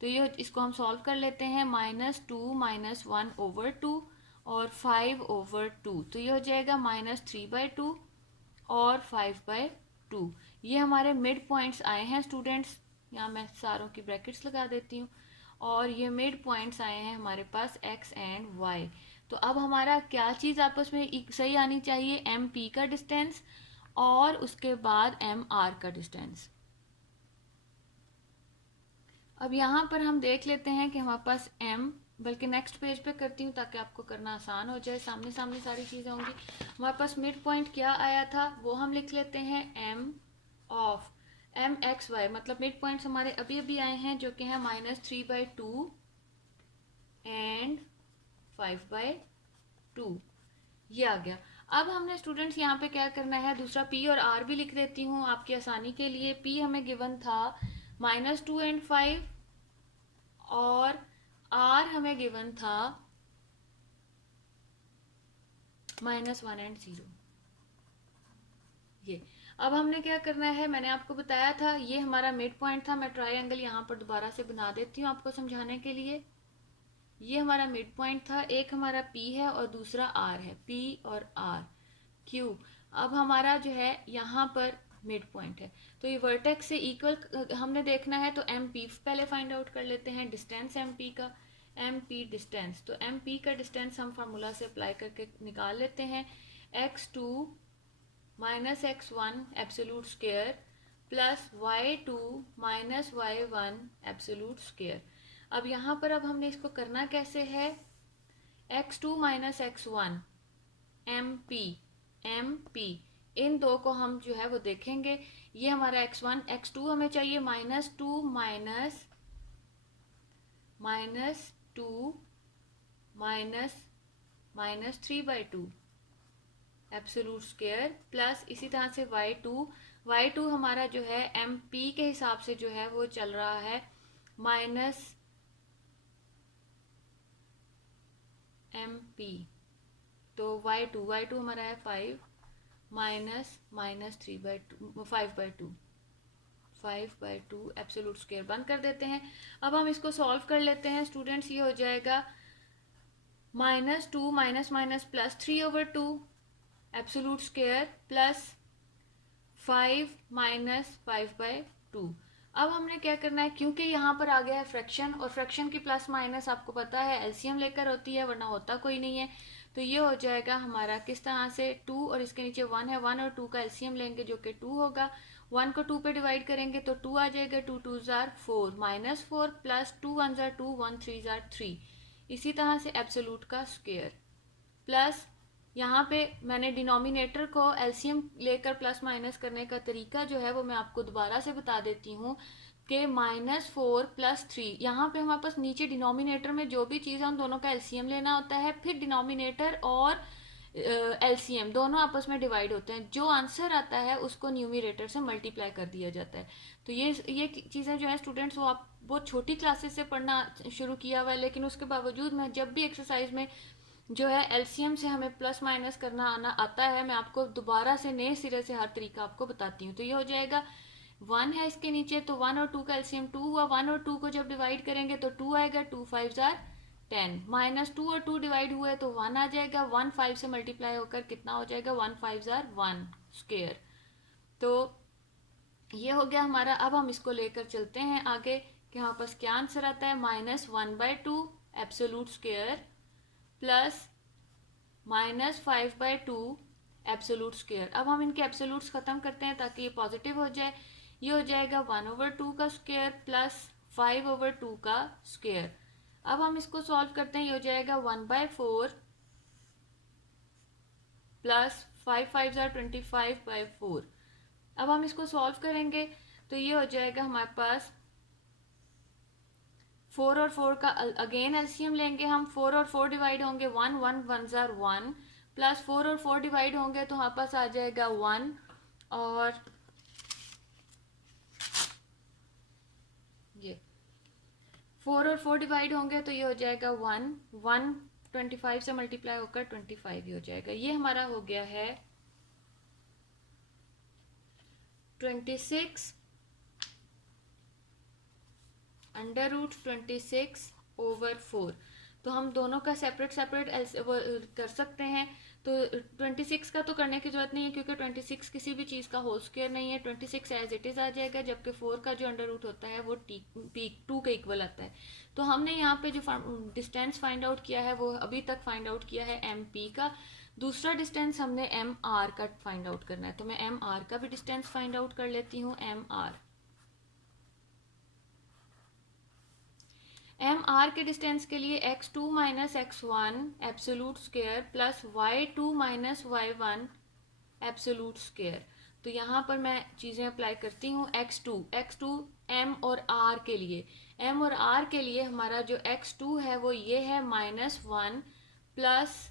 तो ये इसको हम सॉल्व कर लेते हैं, -2 -1 ओवर 2 और 5 ओवर 2। तो ये हो जाएगा -3/2 और 5/2। ये हमारे मिड पॉइंट्स आए हैं स्टूडेंट्स। यहाँ मैं सारों की ब्रैकेट्स लगा देती हूँ। और ये मिड पॉइंट्स आए हैं हमारे पास x एंड y। तो अब हमारा क्या चीज़ आपस में सही आनी चाहिए, एम पी का डिस्टेंस और उसके बाद एम आर का डिस्टेंस। अब यहाँ पर हम देख लेते हैं कि हमारे पास m, बल्कि नेक्स्ट पेज पे करती हूँ ताकि आपको करना आसान हो जाए, सामने सामने सारी चीज़ें होंगी। हमारे पास मिड पॉइंट क्या आया था वो हम लिख लेते हैं m of M X Y, मतलब मिड पॉइंट्स हमारे अभी अभी आए हैं जो कि है -3/2 एंड 5/2। ये आ गया। अब हमने स्टूडेंट्स यहाँ पे क्या करना है, दूसरा p और r भी लिख देती हूँ आपकी आसानी के लिए। p हमें गिवन था -2 एंड 5 और r हमें गिवन था -1 एंड 0। ये अब हमने क्या करना है, मैंने आपको बताया था ये हमारा मिड पॉइंट था। मैं ट्रायंगल यहाँ पर दोबारा से बना देती हूँ आपको समझाने के लिए। ये हमारा मिड पॉइंट था, एक हमारा P है और दूसरा R है, P और R Q। अब हमारा जो है यहाँ पर मिड पॉइंट है, तो ये वर्टेक्स से इक्वल हमने देखना है। तो MP पहले फाइंड आउट कर लेते हैं, डिस्टेंस MP का, MP डिस्टेंस। तो MP का डिस्टेंस हम फार्मूला से अप्लाई करके निकाल लेते हैं, x2 minus x1 absolute square plus y2 minus y1 absolute square. अब यहाँ पर अब हमने इसको करना कैसे है, x2 माइनस x1 MP इन दो को हम जो है वो देखेंगे। ये हमारा x1 x2 हमें चाहिए -2 माइनस 3/2 एब्सोल्यूट स्क्वायर प्लस इसी तरह से y2 हमारा जो है MP के हिसाब से जो है वो चल रहा है -MP। तो y2 हमारा है 5 5/2 एब्सोल्यूट स्क्वायर बंद कर देते हैं। अब हम इसको सॉल्व कर लेते हैं स्टूडेंट्स। ये हो जाएगा -2 minus plus 3/2 absolute square plus 5 minus 5/2। अब हमने क्या करना है, क्योंकि यहाँ पर आ गया है फ्रैक्शन, और फ्रैक्शन की प्लस माइनस आपको पता है एलसीएम लेकर होती है, वरना होता कोई नहीं है। तो ये हो जाएगा हमारा किस तरह से, 2 और इसके नीचे 1 है, 1 और 2 का एलसीएम लेंगे जो कि 2 होगा। 1 को 2 पे डिवाइड करेंगे तो 2 आ जाएगा, 2 2s are 4 -4 plus 2 1s are 2 1 3s are 3। इसी तरह से एब्सोल्यूट का स्क्वायर प्लस यहाँ पे मैंने डिनोमिनेटर को एलसीएम लेकर प्लस माइनस करने का तरीका जो है वो मैं आपको दोबारा से बता देती हूँ कि -4 प्लस 3, यहाँ पे हमारे पास नीचे डिनोमिनेटर में जो भी चीज़ है उन दोनों का एलसीएम लेना होता है, फिर डिनोमिनेटर और एलसीएम दोनों आपस में डिवाइड होते हैं, जो आंसर आता है उसको न्यूमिरेटर से मल्टीप्लाई कर दिया जाता है। तो ये चीज़ें जो है स्टूडेंट्स वो आप बहुत छोटी क्लासेस से पढ़ना शुरू किया हुआ है, लेकिन उसके बावजूद मैं जब भी एक्सरसाइज में जो है एलसीएम से हमें प्लस माइनस करना आना आता है, मैं आपको दोबारा से नए सिरे से हर तरीका आपको बताती हूँ। तो ये हो जाएगा 1 है इसके नीचे, तो 1 और 2 का एलसीएम 2 हुआ। 1 और 2 को जब डिवाइड करेंगे तो 2 आएगा, 2 5 जार 10, माइनस 2 और 2 डिवाइड हुए तो 1 आ जाएगा। 1 5 से मल्टीप्लाई होकर कितना हो जाएगा, 1 5 जार 1 स्क्वायर। तो ये हो गया हमारा। अब हम इसको लेकर चलते हैं आगे कि हमारे पास क्या आंसर आता है, -1/2 absolute square plus -5/2 absolute square. अब हम इनके एब्सोलूट्स खत्म करते हैं ताकि ये पॉजिटिव हो जाए। ये हो जाएगा 1/2 का स्क्वायर प्लस 5/2 का स्क्वायर। अब हम इसको सॉल्व करते हैं, ये हो जाएगा 1/4 प्लस 5 5 जार 25/4। अब हम इसको सॉल्व करेंगे तो ये हो जाएगा हमारे पास 4 और 4 का अगेन एलसीएम लेंगे हम। 4 और 4 डिवाइड होंगे 1 1 1 जार 1 प्लस 4 और 4 डिवाइड होंगे तो हमारे पास आ जाएगा 1 और ये 4 और 4 डिवाइड होंगे तो ये हो जाएगा 1 1 25 से मल्टीप्लाई होकर 25 ही हो जाएगा। ये हमारा हो गया है 26 √26/4। तो हम दोनों का सेपरेट सेपरेट कर सकते हैं। तो 26 का तो करने की जरूरत नहीं है क्योंकि 26 किसी भी चीज़ का होल स्क्वायर नहीं है। 26 एज इट इज़ आ जाएगा, जबकि 4 का जो अंडर रूट होता है वो पीक 2 के इक्वल आता है। तो हमने यहाँ पे जो डिस्टेंस फाइंड आउट किया है वो अभी तक फाइंड आउट किया है एम पी का। दूसरा डिस्टेंस हमने एम आर का फाइंड आउट करना है। तो मैं एम आर का भी डिस्टेंस फाइंड आउट कर लेती हूँ। एम आर के डिस्टेंस के लिए x2 minus x1 absolute square plus y2 minus y1 absolute square. तो यहाँ पर मैं चीज़ें अप्लाई करती हूँ। x2 m और r के लिए, m और r के लिए हमारा जो x2 है वो ये है -1 प्लस,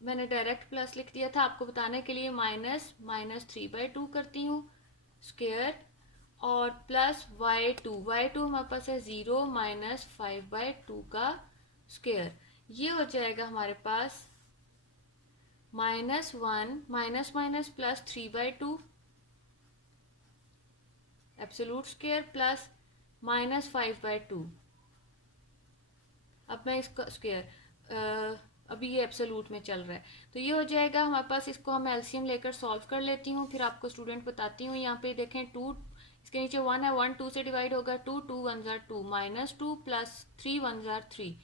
मैंने डायरेक्ट प्लस लिख दिया था आपको बताने के लिए, -3/2 करती हूँ स्क्वायर और प्लस y2 हमारे पास है 0 -5/2 का स्क्वायर। ये हो जाएगा हमारे पास -1 minus minus plus 3/2 absolute square plus -5/2। अब मैं इसका स्क्वायर अभी ये एब्सोलूट में चल रहा है तो ये हो जाएगा हमारे पास। इसको हम एलसीएम लेकर सॉल्व कर लेती हूँ, फिर आपको स्टूडेंट बताती हूँ। यहाँ पे देखें 2 इसके नीचे 1 है, 1 2 से डिवाइड होगा 2 2 1 जार 2 -2 प्लस 3 1 जार 3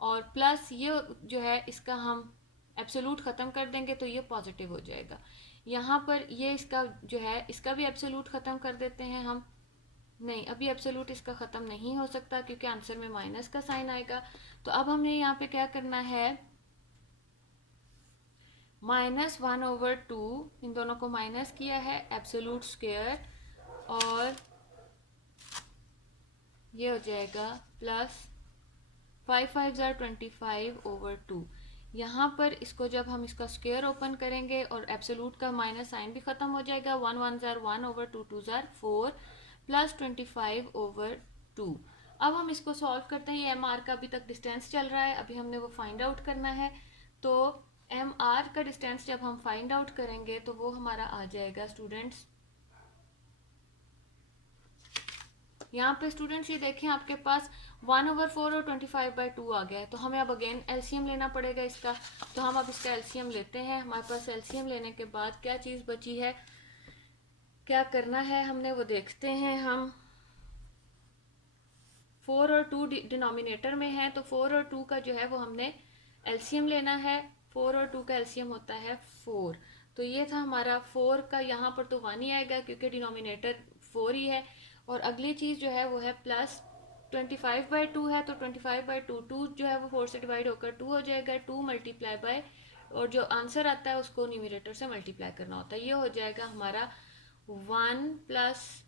और प्लस ये जो है इसका हम एब्सोलूट ख़त्म कर देंगे तो ये पॉजिटिव हो जाएगा। यहाँ पर ये इसका जो है इसका भी एब्सोलूट ख़त्म कर देते हैं हम। नहीं, अभी एब्सोलूट इसका ख़त्म नहीं हो सकता क्योंकि आंसर में माइनस का साइन आएगा। तो अब हमने यहाँ पे क्या करना है, -1/2 इन दोनों को माइनस किया है एब्सोलूट स्क्वायर और ये हो जाएगा प्लस 5 5 जार 25/2। यहाँ पर इसको जब हम इसका स्क्वायर ओपन करेंगे और एब्सोलूट का माइनस साइन भी ख़त्म हो जाएगा। 1 1 जार 1/2 2 जार 4 प्लस 25/2। अब हम इसको सॉल्व करते हैं। ये एम आर का अभी तक डिस्टेंस चल रहा है, अभी हमने वो फाइंड आउट करना है। तो एम आर का डिस्टेंस जब हम फाइंड आउट करेंगे तो वो हमारा आ जाएगा स्टूडेंट्स, यहाँ पे स्टूडेंट्स ये देखें आपके पास 1/4 और 25/2 आ गया है। तो हमें अब अगेन एलसीएम लेना पड़ेगा इसका। तो हम अब इसका एलसीएम लेते हैं। हमारे पास एलसीएम लेने के बाद क्या चीज़ बची है, क्या करना है हमने वो देखते हैं हम। 4 और 2 डिनोमिनेटर में है तो 4 और 2 का जो है वो हमने एलसीएम लेना है। 4 और 2 का एलसीएम होता है 4। तो ये था हमारा 4 का, यहाँ पर तो 1 ही आएगा क्योंकि डिनोमिनेटर 4 ही है। और अगली चीज़ जो है वो है प्लस 25/2 है तो 25/2 2 जो है वो 4 से डिवाइड होकर 2 हो जाएगा। 2 मल्टीप्लाई बाय और जो आंसर आता है उसको न्यूमरेटर से मल्टीप्लाई करना होता है। ये हो जाएगा हमारा 1 प्लस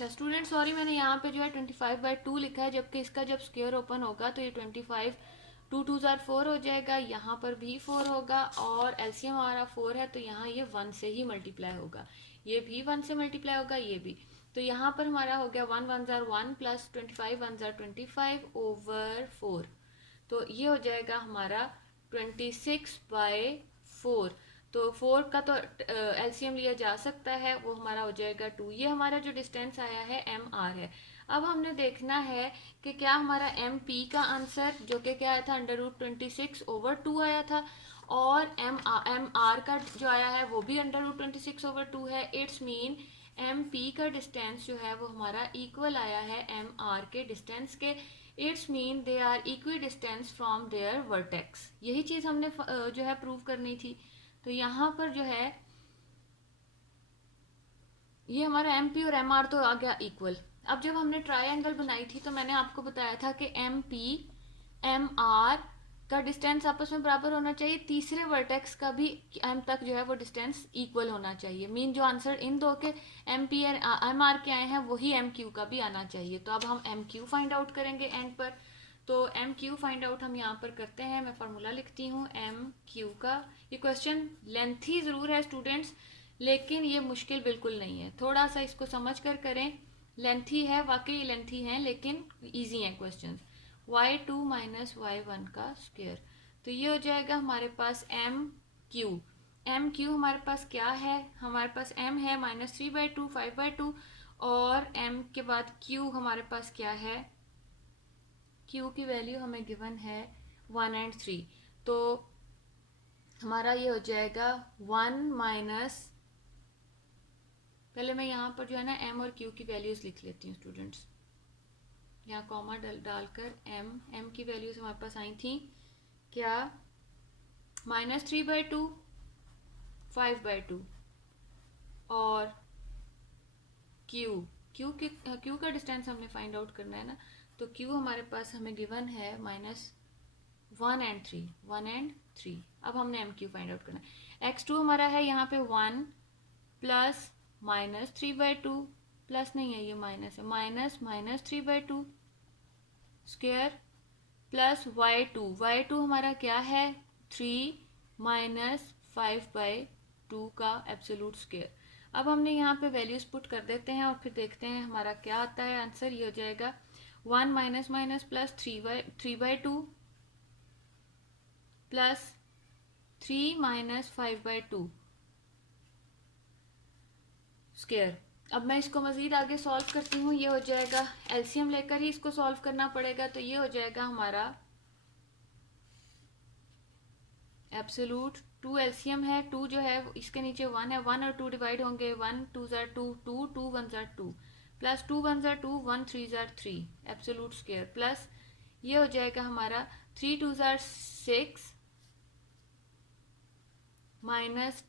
अच्छा स्टूडेंट सॉरी, मैंने यहाँ पे जो है 25/2 लिखा है, जबकि इसका जब स्क्वायर ओपन होगा तो ये 25 2 2 जार 4 हो जाएगा, यहाँ पर भी 4 होगा और एलसीएम हमारा 4 है तो यहाँ ये 1 से ही मल्टीप्लाई होगा, ये भी 1 से मल्टीप्लाई होगा, ये भी। तो यहाँ पर हमारा हो गया 1 1 जार 1 प्लस 25 1 जार 25 ओवर 4। तो ये हो जाएगा हमारा 26/4। तो 4 का तो एलसीएम लिया जा सकता है, वो हमारा हो जाएगा 2। ये हमारा जो डिस्टेंस आया है एम आर है। अब हमने देखना है कि क्या हमारा एम पी का आंसर जो कि क्या आया था √26/2 आया था, और एम आर का जो आया है वो भी √26/2 है। इट्स मीन एम पी का डिस्टेंस जो है वो हमारा इक्वल आया है एम आर के डिस्टेंस के। It's mean they are equidistance from their vertex. यही चीज हमने जो है प्रूव करनी थी। तो यहाँ पर जो है ये हमारा एम पी और एम आर तो आ गया इक्वल। अब जब हमने ट्रायंगल बनाई थी तो मैंने आपको बताया था कि एम पी एम आर का डिस्टेंस आपस में बराबर होना चाहिए, तीसरे वर्टेक्स का भी एम तक जो है वो डिस्टेंस इक्वल होना चाहिए। मीन जो आंसर इन दो के एम पी और एम आर के आए हैं वही एम क्यू का भी आना चाहिए। तो अब हम एम क्यू फाइंड आउट करेंगे एंड पर। तो एम क्यू फाइंड आउट हम यहाँ पर करते हैं। मैं फार्मूला लिखती हूँ एम क्यू का। ये क्वेश्चन लेंथी ज़रूर है स्टूडेंट्स, लेकिन ये मुश्किल बिल्कुल नहीं है, थोड़ा सा इसको समझ कर करें। लेंथी है, वाकई लेंथी है, लेकिन इजी है क्वेश्चन। y2 माइनस y1 का स्क्वायर। तो ये हो जाएगा हमारे पास एम क्यू। एम क्यू हमारे पास क्या है, हमारे पास m है -3/2 5/2, और m के बाद q हमारे पास क्या है, q की वैल्यू हमें गिवन है 1 और 3। तो हमारा ये हो जाएगा 1 माइनस, पहले मैं यहाँ पर जो है ना m और q की वैल्यूज लिख लेती हूँ स्टूडेंट्स। यहाँ कॉमा डालकर m की वैल्यूज हमारे पास आई थी क्या, -3/2 5/2 और q का डिस्टेंस हमने फाइंड आउट करना है ना। तो q हमारे पास हमें गिवन है -1 और 3। अब हमने एम क्यू फाइंड आउट करना है। x2 हमारा है यहाँ पे 1 प्लस -3/2 प्लस नहीं है, ये माइनस है, -3/2 स्क्वायर प्लस y2 हमारा क्या है 3 माइनस 5/2 का एब्सोल्यूट स्क्वायर। अब हमने यहाँ पे वैल्यूज पुट कर देते हैं और फिर देखते हैं हमारा क्या आता है आंसर। ये हो जाएगा 1 minus minus plus 3/2 plus 3 minus 5/2 square. अब मैं इसको मजीद आगे सॉल्व करती हूँ। ये हो जाएगा, एलसीएम लेकर ही इसको सॉल्व करना पड़ेगा। तो ये हो जाएगा हमारा एब्सोलूट 2 एलसीएम है, 2 जो है इसके नीचे 1 है, 1 और 2 डिवाइड होंगे, 1 2 jar 2 2 2 1 jar 2 plus 2 1 jar 2 1 3 jar 3 absolute square plus ये हो जाएगा हमारा 3 2 जार 6 माइनस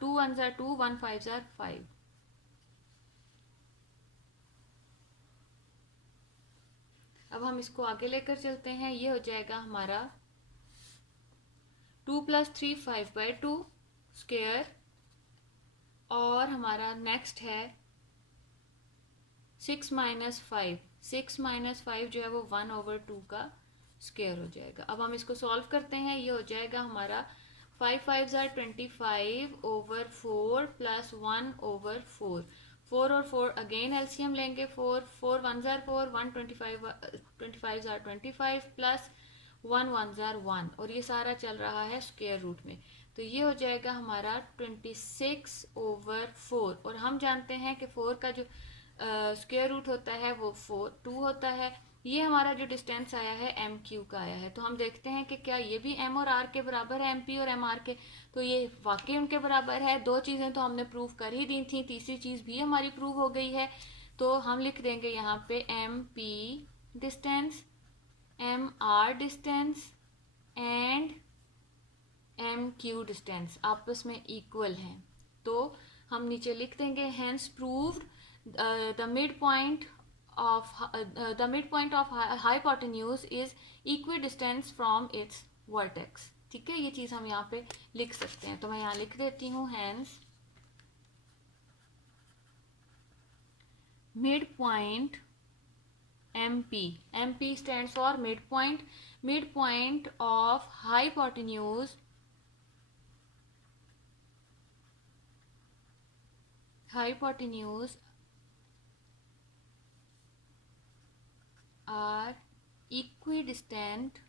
2 1 जार 2 1 5 जार 5। अब हम इसको आगे लेकर चलते हैं। ये हो जाएगा हमारा 2 प्लस 3 5/2 स्क्वायर, और हमारा नेक्स्ट है 6 माइनस 5 जो है वो 1/2 का स्क्वायर हो जाएगा। अब हम इसको सॉल्व करते हैं। ये हो जाएगा हमारा 5 5 जार 25/4 प्लस 1/4। 4 और 4 अगेन एलसीएम लेंगे, 4 4 1 जार 4 1 25 जार 25 प्लस 1 1 जार 1, और ये सारा चल रहा है स्क्वायर रूट में। तो ये हो जाएगा हमारा 26/4, और हम जानते हैं कि 4 का जो स्क्वायर रूट होता है वो 2 होता है। ये हमारा जो डिस्टेंस आया है एम क्यू का आया है। तो हम देखते हैं कि क्या ये भी एम और आर के बराबर है, एम पी और एम आर के। तो ये वाकई उनके बराबर है। 2 चीज़ें तो हमने प्रूव कर ही दी थी, तीसरी चीज़ भी हमारी प्रूव हो गई है। तो हम लिख देंगे यहाँ पे M P distance, M R distance and M Q distance आपस में इक्वल हैं। तो हम नीचे लिख देंगे hence proved the midpoint of hypotenuse is equidistant from its vertex। ठीक है, ये चीज हम यहाँ पे लिख सकते हैं। तो मैं यहाँ लिख देती हूँ hence midpoint MP. MP stands for midpoint. Midpoint of hypotenuse are equidistant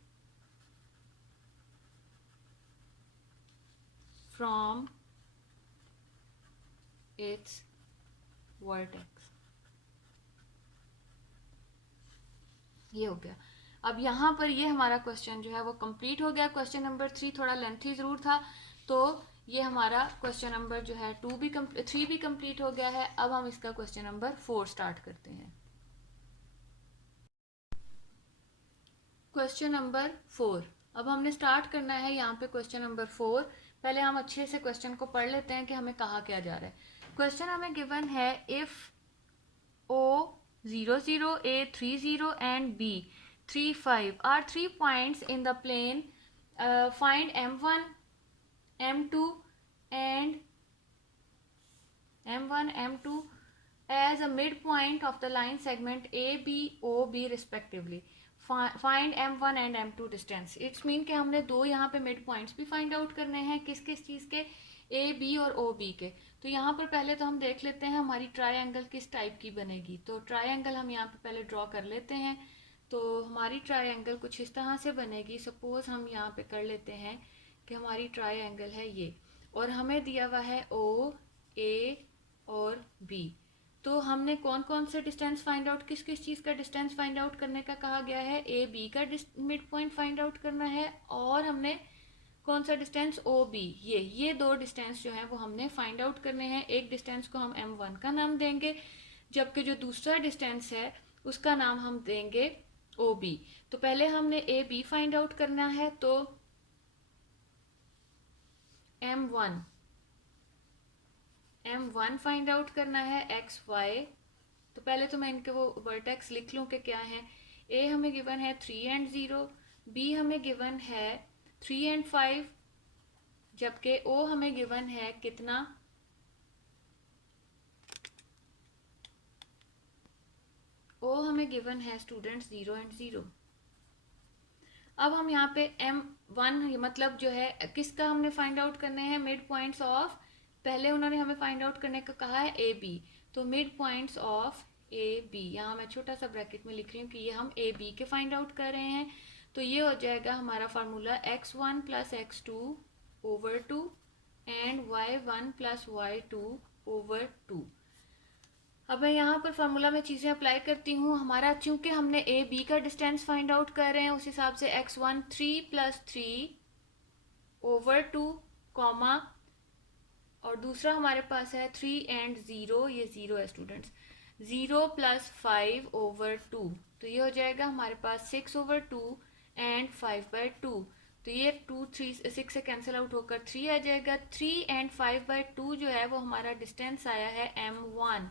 from its vertex. ये हो गया. अब यहाँ पर ये हमारा क्वेश्चन जो है वो कंप्लीट हो गया. क्वेश्चन नंबर 3 थोड़ा लेंथी ज़रूर था, तो ये हमारा क्वेश्चन नंबर जो है 3 भी कंप्लीट हो गया है. अब हम इसका क्वेश्चन नंबर 4 स्टार्ट करते हैं. Question number 4. अब हमने स्टार्ट करना है यहाँ पे क्वेश्चन नंबर 4. पहले हम अच्छे से क्वेश्चन को पढ़ लेते हैं कि हमें कहा क्या जा रहा है. क्वेश्चन हमें गिवन है if O00, A30 and B35 are 3 points in the plane. Find M1, M2 and M2 as a midpoint of the line segment AB, OB respectively. Find M1 and M2 distance. It's mean कि हमने दो यहाँ पे mid points भी find out करने हैं. किस किस चीज़ के? ए बी और ओ बी के. तो यहाँ पर पहले तो हम देख लेते हैं हमारी ट्रायंगल किस टाइप की बनेगी. तो ट्रायंगल हम यहाँ पे पहले ड्रॉ कर लेते हैं. तो हमारी ट्रायंगल कुछ इस तरह से बनेगी. सपोज हम यहाँ पे कर लेते हैं कि हमारी ट्रायंगल है ये, और हमें दिया हुआ है ओ, ए और बी. तो हमने कौन कौन से डिस्टेंस फाइंड आउट, किस किस चीज़ का डिस्टेंस फाइंड आउट करने का कहा गया है? ए बी का मिड पॉइंट फाइंड आउट करना है, और हमने कौन सा डिस्टेंस? O B. ये दो डिस्टेंस जो है वो हमने फाइंड आउट करने हैं. एक डिस्टेंस को हम M1 का नाम देंगे, जबकि जो दूसरा डिस्टेंस है उसका नाम हम देंगे ओ बी. तो पहले हमने ए बी फाइंड आउट करना है. तो M1 फाइंड आउट करना है एक्स वाई. तो पहले तो मैं इनके वो वर्टेक्स लिख लूँ कि क्या है. ए हमें गिवन है 3 and 0, बी हमें गिवन है 3 and 5, जबकि ओ हमें गिवन है कितना? ओ हमें गिवन है स्टूडेंट्स 0 and 0. अब हम यहाँ पे M1 मतलब जो है किसका हमने फाइंड आउट करने हैं? मिड पॉइंट्स ऑफ, पहले उन्होंने हमें फाइंड आउट करने का कहा है ए बी. तो midpoints of A B, यहाँ मैं छोटा सा ब्रैकेट में लिख रही हूँ कि ये हम ए बी के फाइंड आउट कर रहे हैं. तो ये हो जाएगा हमारा formula x1 plus x2 over 2 and y1 plus y2 over 2. अब मैं यहाँ पर फार्मूला में चीज़ें अप्लाई करती हूँ. हमारा चूंकि हमने ए बी का डिस्टेंस फाइंड आउट कर रहे हैं, उस हिसाब से x1 3 प्लस 3 ओवर 2 कॉमा, और दूसरा हमारे पास है 3 and 0, ये 0 है स्टूडेंट्स, 0 प्लस 5 ओवर 2. तो ये हो जाएगा हमारे पास 6 ओवर 2 एंड 5/2. तो ये 2 3 6 से कैंसिल आउट होकर 3 आ जाएगा. 3 and 5/2 जो है वो हमारा डिस्टेंस आया है M1.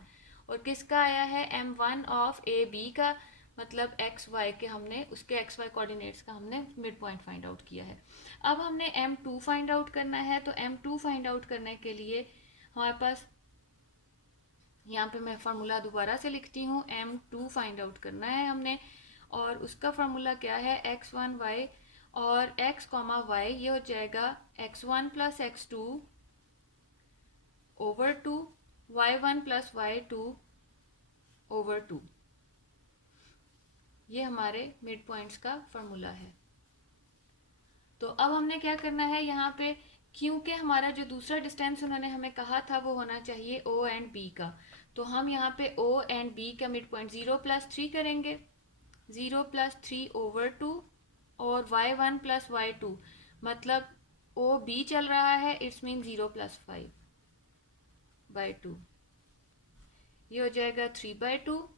और किसका आया है? M1 ऑफ ए बी का, मतलब एक्स वाई के हमने उसके एक्स वाई कोऑर्डिनेट्स का हमने मिड पॉइंट फाइंड आउट किया है. अब हमने M2 फाइंड आउट करना है. तो M2 फाइंड आउट करने के लिए हमारे पास, यहाँ पे मैं फार्मूला दोबारा से लिखती हूँ, M2 फाइंड आउट करना है हमने, और उसका फार्मूला क्या है? x1 y और x कॉमा y. ये हो जाएगा x1 plus x2 over 2, y1 plus y2 over 2. ये हमारे मिड पॉइंट्स का फार्मूला है. तो अब हमने क्या करना है यहाँ पे, क्योंकि हमारा जो दूसरा डिस्टेंस उन्होंने हमें कहा था वो होना चाहिए ओ एंड बी का. तो हम यहाँ पे ओ एंड बी का मिड पॉइंट 0 प्लस 3 करेंगे. 0 प्लस 3 ओवर 2 और y1 प्लस y2, मतलब ओ बी चल रहा है, इट्स मीन 0 प्लस 5/2. ये हो जाएगा 3/2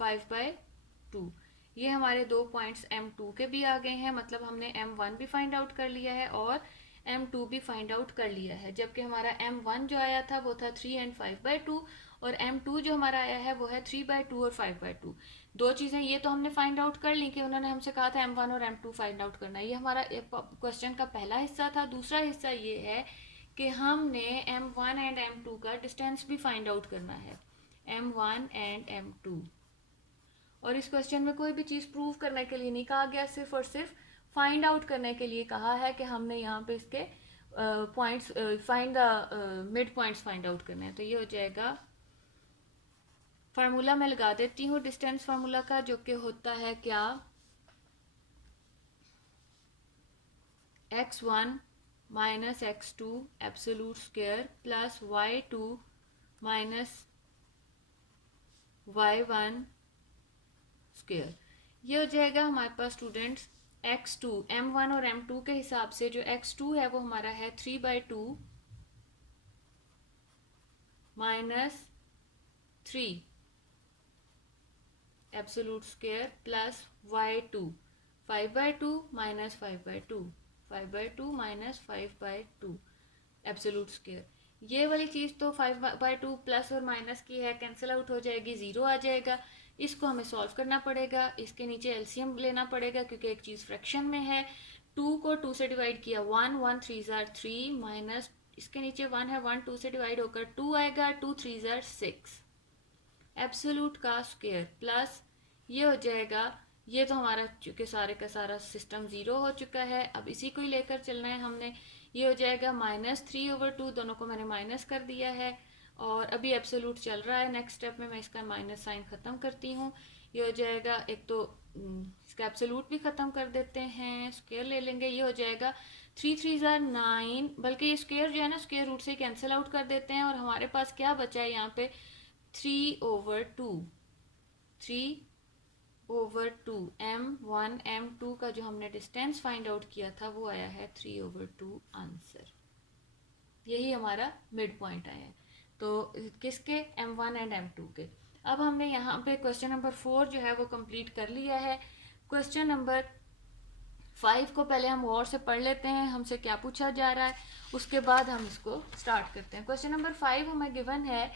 5/2. ये हमारे दो पॉइंट्स M2 के भी आ गए हैं, मतलब हमने M1 भी फाइंड आउट कर लिया है और M2 भी फाइंड आउट कर लिया है. जबकि हमारा M1 जो आया था वो था 3 and 5/2, और M2 जो हमारा आया है वो है 3/2 और 5/2. दो चीज़ें ये तो हमने फाइंड आउट कर ली कि उन्होंने हमसे कहा था M1 और M2 फाइंड आउट करना. ये हमारा क्वेश्चन का पहला हिस्सा था. दूसरा हिस्सा ये है कि हमने M1 एंड M2 का डिस्टेंस भी फाइंड आउट करना है. M1 and M2। और इस क्वेश्चन में कोई भी चीज़ प्रूव करने के लिए नहीं कहा गया, सिर्फ और सिर्फ फाइंड आउट करने के लिए कहा है कि हमने यहाँ पे इसके points find the mid points find out करने हैं। तो ये हो जाएगा, फार्मूला मैं लगा देती हूँ डिस्टेंस फार्मूला का, जो कि होता है क्या, x1 minus x2 absolute square plus y2 minus y1 square. ये हो जाएगा हमारे पास स्टूडेंट्स x2 m1 और m2 के हिसाब से, जो x2 है वो हमारा है 3/2 minus 3 absolute square plus y2 5/2 minus 5/2 5/2 minus 5/2 absolute square. ये वाली चीज़ तो 5/2 प्लस और माइनस की है, कैंसिल आउट हो जाएगी, ज़ीरो आ जाएगा। इसको हमें सॉल्व करना पड़ेगा, इसके नीचे एलसीएम लेना पड़ेगा क्योंकि एक चीज़ फ्रैक्शन में है। 2 को 2 से डिवाइड किया 1 1 3 ज़ार 3 माइनस इसके नीचे 1 है, 1 2 से डिवाइड होकर 2 आएगा, 2 3 ज़ार 6 एब्सोलूट का स्क्वायर प्लस ये हो जाएगा। ये तो हमारा चूँकि सारे का सारा सिस्टम ज़ीरो हो चुका है, अब इसी को ही लेकर चलना है हमने। ये हो जाएगा -3/2, दोनों को मैंने माइनस कर दिया है और अभी एब्सोलूट चल रहा है। नेक्स्ट स्टेप में मैं इसका माइनस साइन ख़त्म करती हूँ। ये हो जाएगा, एक तो इसका एब्सोलूट भी ख़त्म कर देते हैं, स्क्वायर ले लेंगे। ये हो जाएगा 3 3 ज़ार 9, बल्कि ये स्क्वायर जो है ना स्क्वायर रूट से कैंसिल आउट कर देते हैं और हमारे पास क्या बचा है यहाँ पे 3/2 3/2 m1 m2 का जो हमने डिस्टेंस फाइंड आउट किया था वो आया है 3/2 आंसर। यही हमारा मिड पॉइंट आया है। तो किसके, m1 एंड m2 के। अब हमने यहाँ पे क्वेश्चन नंबर 4 जो है वो कंप्लीट कर लिया है। क्वेश्चन नंबर 5 को पहले हम और से पढ़ लेते हैं, हमसे क्या पूछा जा रहा है, उसके बाद हम इसको स्टार्ट करते हैं। क्वेश्चन नंबर 5 हमें गिवन है,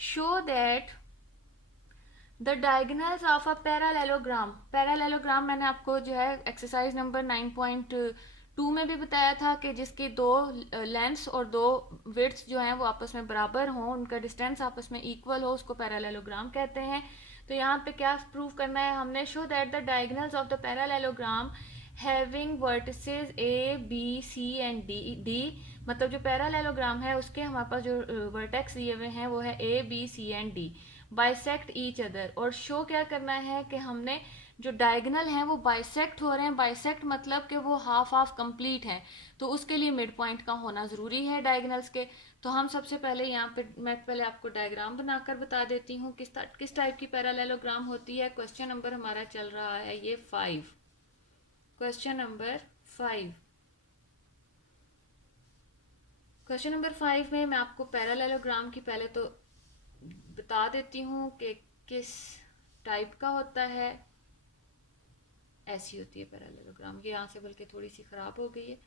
show that the diagonals of a parallelogram. Parallelogram मैंने आपको जो है एक्सरसाइज नंबर 9.2 में भी बताया था कि जिसकी दो लेंथ्स और दो विड्थ्स जो हैं वो आपस में बराबर हों, उनका डिस्टेंस आपस में इक्वल हो, उसको पैरालेलोग्राम कहते हैं। तो यहाँ पे क्या प्रूव करना है हमने, show that the diagonals of the parallelogram having vertices A B C and D, मतलब जो पैरालेलोग्राम है उसके हमारे पास जो वर्टेक्स दिए हुए हैं वो है A B C and D, bisect each other. और शो क्या करना है कि हमने जो डायगोनल हैं वो बाइसेक्ट हो रहे हैं, बाइसेक्ट मतलब कि वो हाफ हाफ कंप्लीट हैं, तो उसके लिए मिड पॉइंट का होना ज़रूरी है डायगोनल्स के। तो हम सबसे पहले यहाँ पे मैं पहले आपको डायग्राम बनाकर बता देती हूँ किस टाइप की पैरालेलोग्राम होती है। क्वेश्चन नंबर हमारा चल रहा है ये 5, क्वेश्चन नंबर 5। क्वेश्चन नंबर 5 में मैं आपको पैरालेलोग्राम की पहले तो बता देती हूँ कि किस टाइप का होता है। ऐसी होती है पैरालेलोग्राम, ये यहाँ से बल्कि थोड़ी सी ख़राब हो गई है,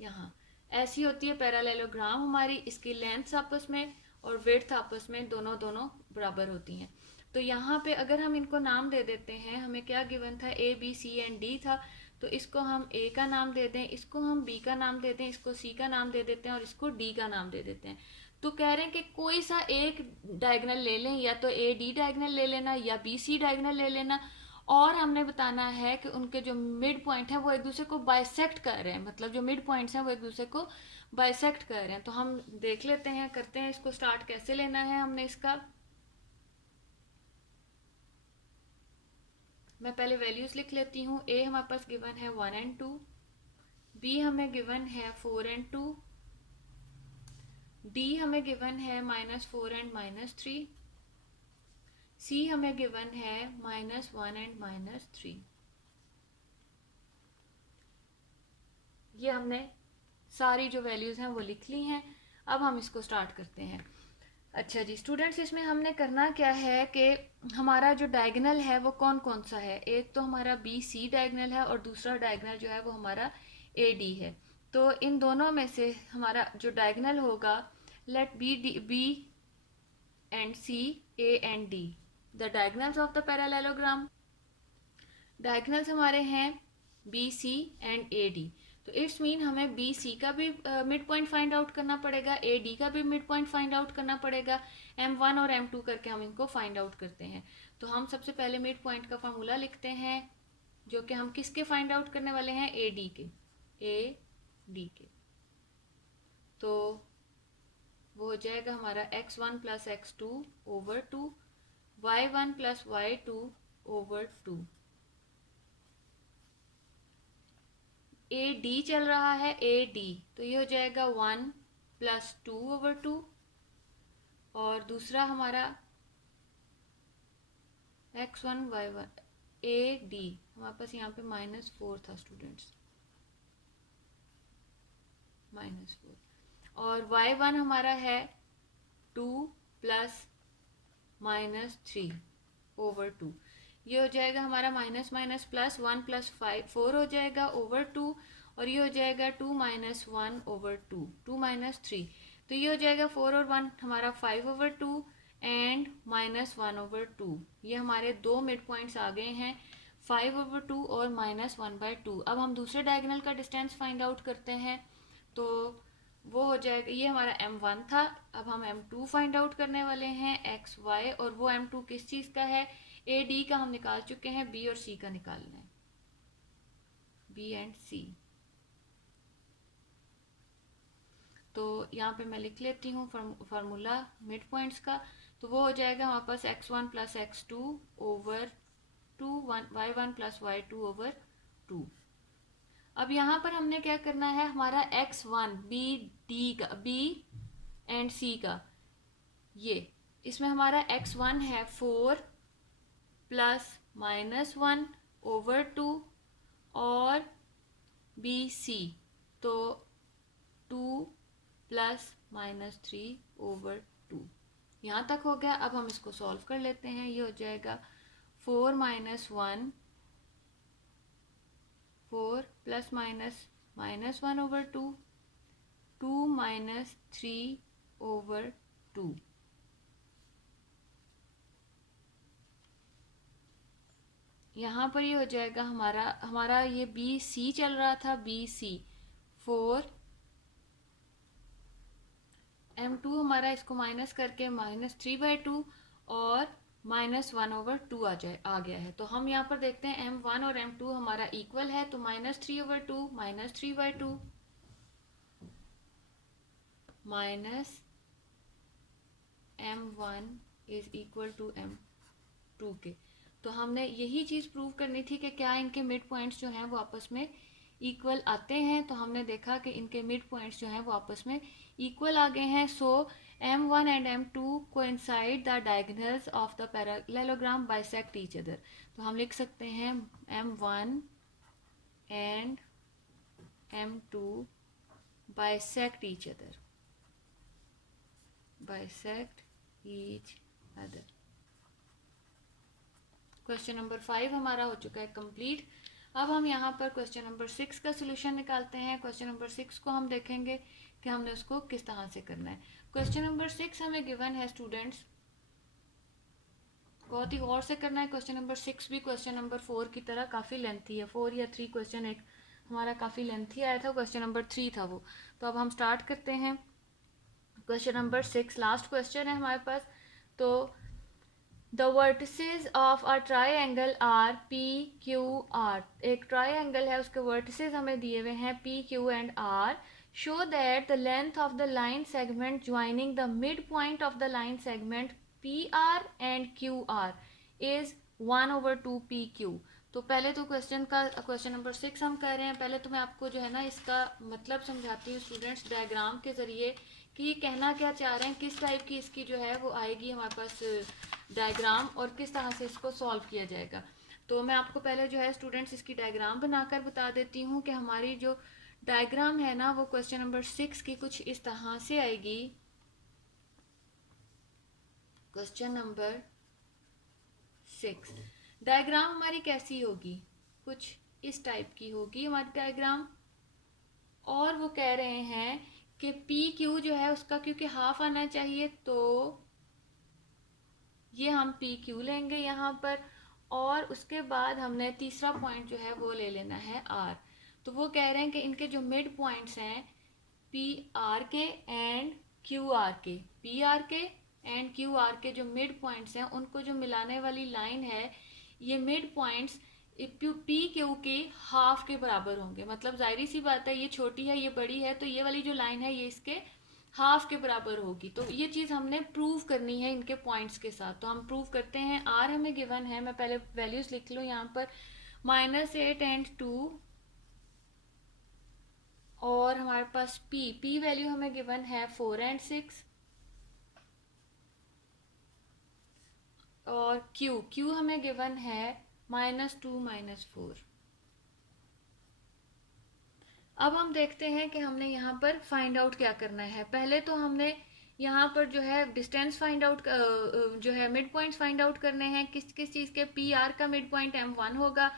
यहाँ ऐसी होती है पैरालेलोग्राम हमारी। इसकी लेंथ आपस में और विड्थ आपस में दोनों बराबर होती हैं। तो यहाँ पे अगर हम इनको नाम दे देते हैं, हमें क्या गिवन था, A B C and D था, तो इसको हम ए का नाम दे दें, इसको हम बी का नाम दे दें, इसको सी का नाम दे देते हैं और इसको डी का नाम दे देते हैं। तो कह रहे हैं कि कोई सा एक डायगोनल ले लें, या तो ए डी डायगोनल ले लेना या बी सी डायगोनल ले लेना, और हमने बताना है कि उनके जो मिड पॉइंट है वो एक दूसरे को बाइसेक्ट कर रहे हैं, मतलब जो मिड पॉइंट्स हैं वो एक दूसरे को बाइसेक्ट कर रहे हैं। तो हम देख लेते हैं, करते हैं इसको स्टार्ट, कैसे लेना है हमने इसका। मैं पहले वैल्यूज लिख लेती हूँ। ए हमारे पास गिवन है 1 and 2, बी हमें गिवन है 4 and 2, डी हमें गिवन है -4 and -3, सी हमें गिवन है -1 and -3। ये हमने सारी जो वैल्यूज़ हैं वो लिख ली हैं। अब हम इसको स्टार्ट करते हैं। अच्छा जी स्टूडेंट्स, इसमें हमने करना क्या है कि हमारा जो डायगोनल है वो कौन कौन सा है, एक तो हमारा बी सी डायगोनल है और दूसरा डायगोनल जो है वो हमारा ए डी है। तो इन दोनों में से हमारा जो डायगोनल होगा, let B and C A and D the diagonals of the parallelogram. Diagonals हमारे हैं B C and A D. तो इट्स मीन हमें बी सी का भी मिड पॉइंट फाइंड आउट करना पड़ेगा, ए डी का भी मिड पॉइंट फाइंड आउट करना पड़ेगा। M1 और M2 करके हम इनको फाइंड आउट करते हैं। तो हम सबसे पहले मिड पॉइंट का फॉर्मूला लिखते हैं, जो कि हम किसके फाइंड आउट करने वाले हैं, ए डी के, ए डी के। तो वो हो जाएगा हमारा x1 plus x2 over 2, y1 plus y2 over 2। A D चल रहा है, ए डी, तो ये हो जाएगा 1 प्लस 2 ओवर 2। और दूसरा हमारा x1 y1 ए डी, हमारे पास यहाँ पे -4 था स्टूडेंट्स, -4। और y1 हमारा है 2 प्लस -3 ओवर 2। ये हो जाएगा हमारा माइनस माइनस प्लस, 1 प्लस 4 हो जाएगा ओवर 2। और ये हो जाएगा 2 माइनस 1 ओवर 2, 2 माइनस 3। तो ये हो जाएगा 4 और 1 हमारा 5 ओवर 2 एंड -1 ओवर 2। ये हमारे दो मिड पॉइंट्स आ गए हैं, 5 ओवर 2 और -1/2। अब हम दूसरे डायगोनल का डिस्टेंस फाइंड आउट करते हैं। तो वो हो जाएगा, ये हमारा M1 था, अब हम M2 फाइंड आउट करने वाले हैं, XY। और वो M2 किस चीज़ का है, AD का हम निकाल चुके हैं, B और C का निकालना है, B एंड C। तो यहाँ पे मैं लिख लेती हूँ फार्मूला मिड पॉइंट्स का। तो वो हो जाएगा हमारे पास x1 plus x2 over 2, y1 plus y2 over 2। अब यहाँ पर हमने क्या करना है, हमारा x1 B D का, B एंड C का, ये इसमें हमारा x1 है 4 प्लस -1 ओवर 2 और BC तो 2 प्लस -3 ओवर 2। यहाँ तक हो गया। अब हम इसको सॉल्व कर लेते हैं। ये हो जाएगा 4 minus 1, 4 plus -1 over 2, 2 minus 3 over 2। यहाँ पर ये हो जाएगा हमारा ये BC चल रहा था, BC 4, M2 हमारा इसको माइनस करके -3/2 और -1 ओवर 2 आ गया है। तो हम यहाँ पर देखते हैं M1 और M2 हमारा इक्वल है, तो -3 over 2 -3/2 minus M1 is equal to M2 के। तो हमने यही चीज़ प्रूव करनी थी कि क्या इनके मिड पॉइंट्स जो हैं वो आपस में इक्वल आते हैं। तो हमने देखा कि इनके मिड पॉइंट्स जो हैं वो आपस में इक्वल आ गए हैं। सो M1 and M2 coincide the diagonals of the parallelogram bisect each other. तो हम लिख सकते हैं M1 and M2 bisect each other, bisect each other. Question number 5 हमारा हो चुका है कंप्लीट। अब हम यहाँ पर क्वेश्चन नंबर 6 का सोल्यूशन निकालते हैं। क्वेश्चन नंबर 6 को हम देखेंगे कि हमने उसको किस तरह से करना है। क्वेश्चन नंबर 6 हमें गिवन है स्टूडेंट्स, बहुत ही गौर से करना है। क्वेश्चन नंबर 6 भी क्वेश्चन नंबर 4 की तरह काफ़ी लेंथी है। 4 या 3 क्वेश्चन एक हमारा काफ़ी लेंथी आया था, क्वेश्चन नंबर 3 था वो। तो अब हम स्टार्ट करते हैं। क्वेश्चन नंबर 6 लास्ट क्वेश्चन है हमारे पास। तो The vertices of a triangle are P, Q, R। एक ट्राइंगल है, उसके vertices हमें दिए हुए हैं P, Q and R। Show that the length of the line segment joining the midpoint of the line segment PR and QR is 1/2 PQ। तो पहले तो क्वेश्चन नंबर 6 हम कर रहे हैं। पहले तो मैं आपको जो है ना इसका मतलब समझाती हूँ स्टूडेंट्स डायग्राम के ज़रिए कि कहना क्या चाह रहे हैं, किस टाइप की इसकी जो है वो आएगी हमारे पास डायग्राम और किस तरह से इसको सॉल्व किया जाएगा। तो मैं आपको पहले जो है स्टूडेंट्स इसकी डायग्राम बनाकर बता देती हूँ कि हमारी जो डायग्राम है ना वो क्वेश्चन नंबर 6 की कुछ इस तरह से आएगी। क्वेश्चन नंबर 6 डायग्राम हमारी कैसी होगी, कुछ इस टाइप की होगी हमारी डायग्राम। और वो कह रहे हैं कि पी क्यू जो है उसका क्योंकि हाफ आना चाहिए, तो ये हम पी क्यू लेंगे यहाँ पर। और उसके बाद हमने तीसरा पॉइंट जो है वो ले लेना है आर। तो वो कह रहे हैं कि इनके जो मिड पॉइंट्स हैं पी आर के एंड क्यू आर के, पी आर के एंड क्यू आर के जो मिड पॉइंट्स हैं उनको जो मिलाने वाली लाइन है, ये मिड पॉइंट्स पी क्यू के हाफ के बराबर होंगे। मतलब जाहिर सी बात है, ये छोटी है ये बड़ी है, तो ये वाली जो लाइन है ये इसके हाफ के बराबर होगी। तो ये चीज़ हमने प्रूव करनी है इनके पॉइंट्स के साथ। तो हम प्रूव करते हैं। आर हमें गिवन है, मैं पहले वैल्यूज लिख लूँ यहाँ पर, -8 एंड 2, और हमारे पास पी वैल्यू हमें गिवन है 4 एंड 6, और क्यू हमें गिवन है -2 -4। अब हम देखते हैं कि हमने यहाँ पर फाइंड आउट क्या करना है। पहले तो हमने यहाँ पर जो है डिस्टेंस फाइंड आउट, जो है मिड पॉइंट्स फाइंड आउट करने हैं। किस किस चीज़ के, पी आर का मिड पॉइंट M1 होगा,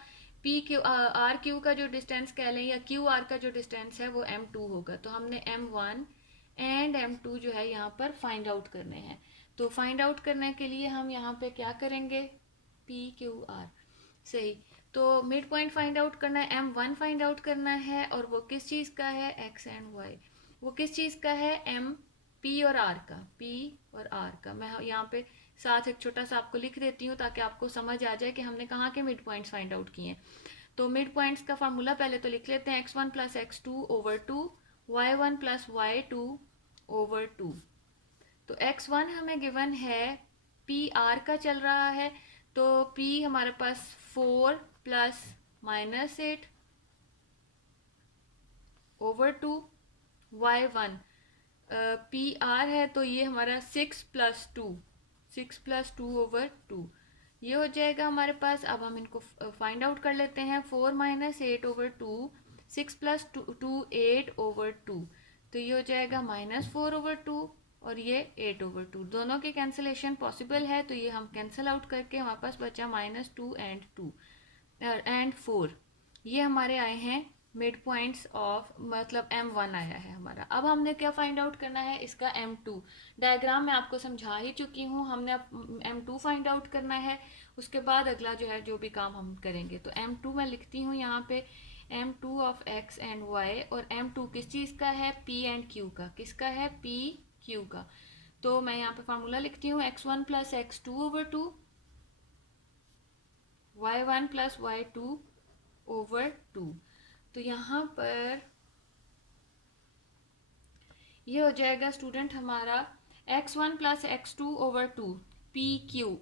पी क्यू आर क्यू का जो डिस्टेंस कह लें या क्यू आर का जो डिस्टेंस है वो M2 होगा। तो हमने M1 एंड M2 जो है यहाँ पर फाइंड आउट करने हैं। तो फाइंड आउट करने के लिए हम यहाँ पे क्या करेंगे, पी क्यू आर, सही। तो मिड पॉइंट फाइंड आउट करना है, M1 फाइंड आउट करना है, और वो किस चीज़ का है, X एंड Y। वो किस चीज़ का है, M, P और R का, P और R का। मैं यहाँ पे साथ एक छोटा सा आपको लिख देती हूँ ताकि आपको समझ आ जाए कि हमने कहाँ के मिड पॉइंट्स फाइंड आउट किए हैं। तो मिड पॉइंट्स का फार्मूला पहले तो लिख लेते हैं, x1 plus x2 over 2, y1 plus y2 over 2। तो x1 हमें गिवन है, पी आर का चल रहा है, तो p हमारे पास 4 plus -8 over 2, y1 P R है तो ये हमारा 6 प्लस 2, 6 प्लस 2 ओवर 2, ये हो जाएगा हमारे पास। अब हम इनको फाइंड आउट कर लेते हैं। 4 -8 ओवर 2, 6 प्लस 2 8 ओवर 2, तो ये हो जाएगा -4 ओवर 2, और ये 8 ओवर 2। दोनों की कैंसिलेशन पॉसिबल है, तो ये हम कैंसिल आउट करके हमारे पास बचा -2 एंड 2 एंड 4। ये हमारे आए हैं मिड पॉइंट्स ऑफ, मतलब M1 आया है हमारा। अब हमने क्या फाइंड आउट करना है, इसका M2। डायग्राम में आपको समझा ही चुकी हूँ, हमने अब M2 फाइंड आउट करना है। उसके बाद अगला जो है जो भी काम हम करेंगे। तो M2 मैं लिखती हूँ यहाँ पे, M2 of X and Y, और M2 किस चीज़ का है, P एंड Q का। किसका है, P Q का। तो मैं यहाँ पे फार्मूला लिखती हूँ, x1 plus x2 over 2, y1 plus y2 over 2। तो यहाँ पर ये हो जाएगा स्टूडेंट हमारा x1 plus x2 over 2, P Q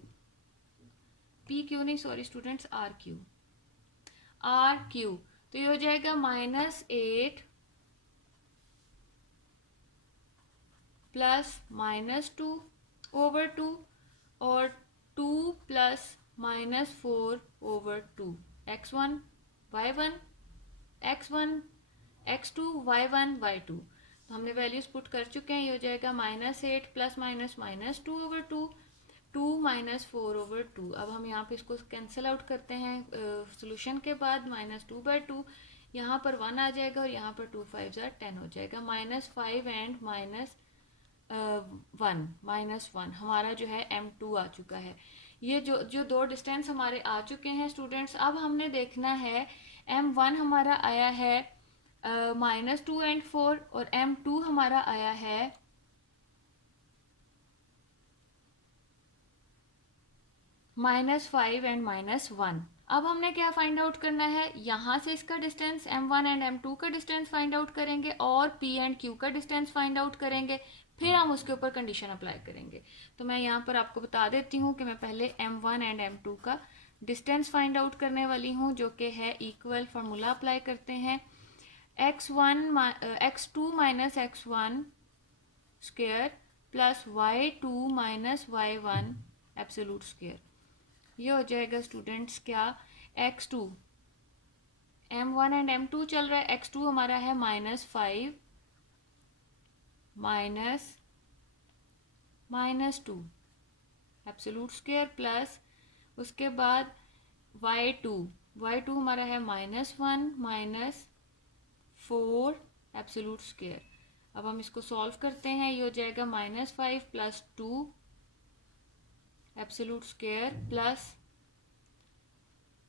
नहीं, सॉरी स्टूडेंट्स, आर क्यू। तो ये हो जाएगा -8 प्लस -2 ओवर 2, और 2 plus -4 over 2, x1 y1 x1 x2 y1 y2। तो हमने वैल्यूज पुट कर चुके हैं। ये हो जाएगा -8 प्लस -2 ओवर 2, 2 -4 ओवर 2। अब हम यहाँ पे इसको कैंसिल आउट करते हैं सोल्यूशन के बाद, -2/2, यहाँ पर 1 आ जाएगा, और यहाँ पर 2 5 10 हो जाएगा। -5 एंड -1 हमारा जो है M2 आ चुका है। ये जो दो डिस्टेंस हमारे आ चुके हैं स्टूडेंट्स। अब हमने देखना है, M1 हमारा आया है -2 एंड 4, और M2 हमारा आया है -5 एंड -1। अब हमने क्या फाइंड आउट करना है, यहाँ से इसका डिस्टेंस M1 एंड M2 का डिस्टेंस फाइंड आउट करेंगे, और P एंड Q का डिस्टेंस फाइंड आउट करेंगे, फिर हम उसके ऊपर कंडीशन अप्लाई करेंगे। तो मैं यहाँ पर आपको बता देती हूँ कि मैं पहले M1 एंड M2 का डिस्टेंस फाइंड आउट करने वाली हूँ, जो कि है इक्वल, फार्मूला अप्लाई करते हैं, x2 minus x1 square plus y2 minus y1 absolute square. ये हो जाएगा स्टूडेंट्स क्या, x2, M1 एंड M2 चल रहा है, x2 हमारा है -5 -2 एब्सोल्यूट स्क्वायर, प्लस उसके बाद y2 हमारा है -1 -4 एब्सोल्यूट स्क्वायर। अब हम इसको सॉल्व करते हैं। ये हो जाएगा -5 प्लस 2 एब्सोल्यूट स्क्वायर प्लस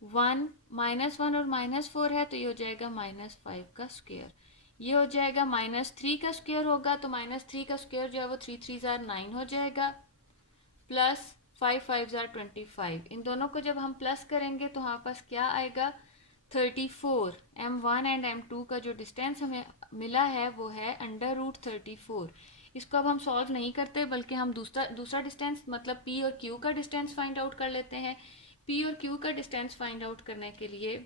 1 -1 और -4 है तो ये हो जाएगा -5 का स्क्वायर। ये हो जाएगा -3 का स्क्वायर होगा तो -3 का स्क्वायर जो है वो 3 3 ज़ार 9 हो जाएगा, प्लस 5 5 ज़ार 25। इन दोनों को जब हम प्लस करेंगे तो हमारे पास क्या आएगा 34। m1 एंड m2 का जो डिस्टेंस हमें मिला है वो है √34। इसको अब हम सॉल्व नहीं करते बल्कि हम दूसरा डिस्टेंस मतलब p और q का डिस्टेंस फाइंड आउट कर लेते हैं। p और q का डिस्टेंस फाइंड आउट करने के लिए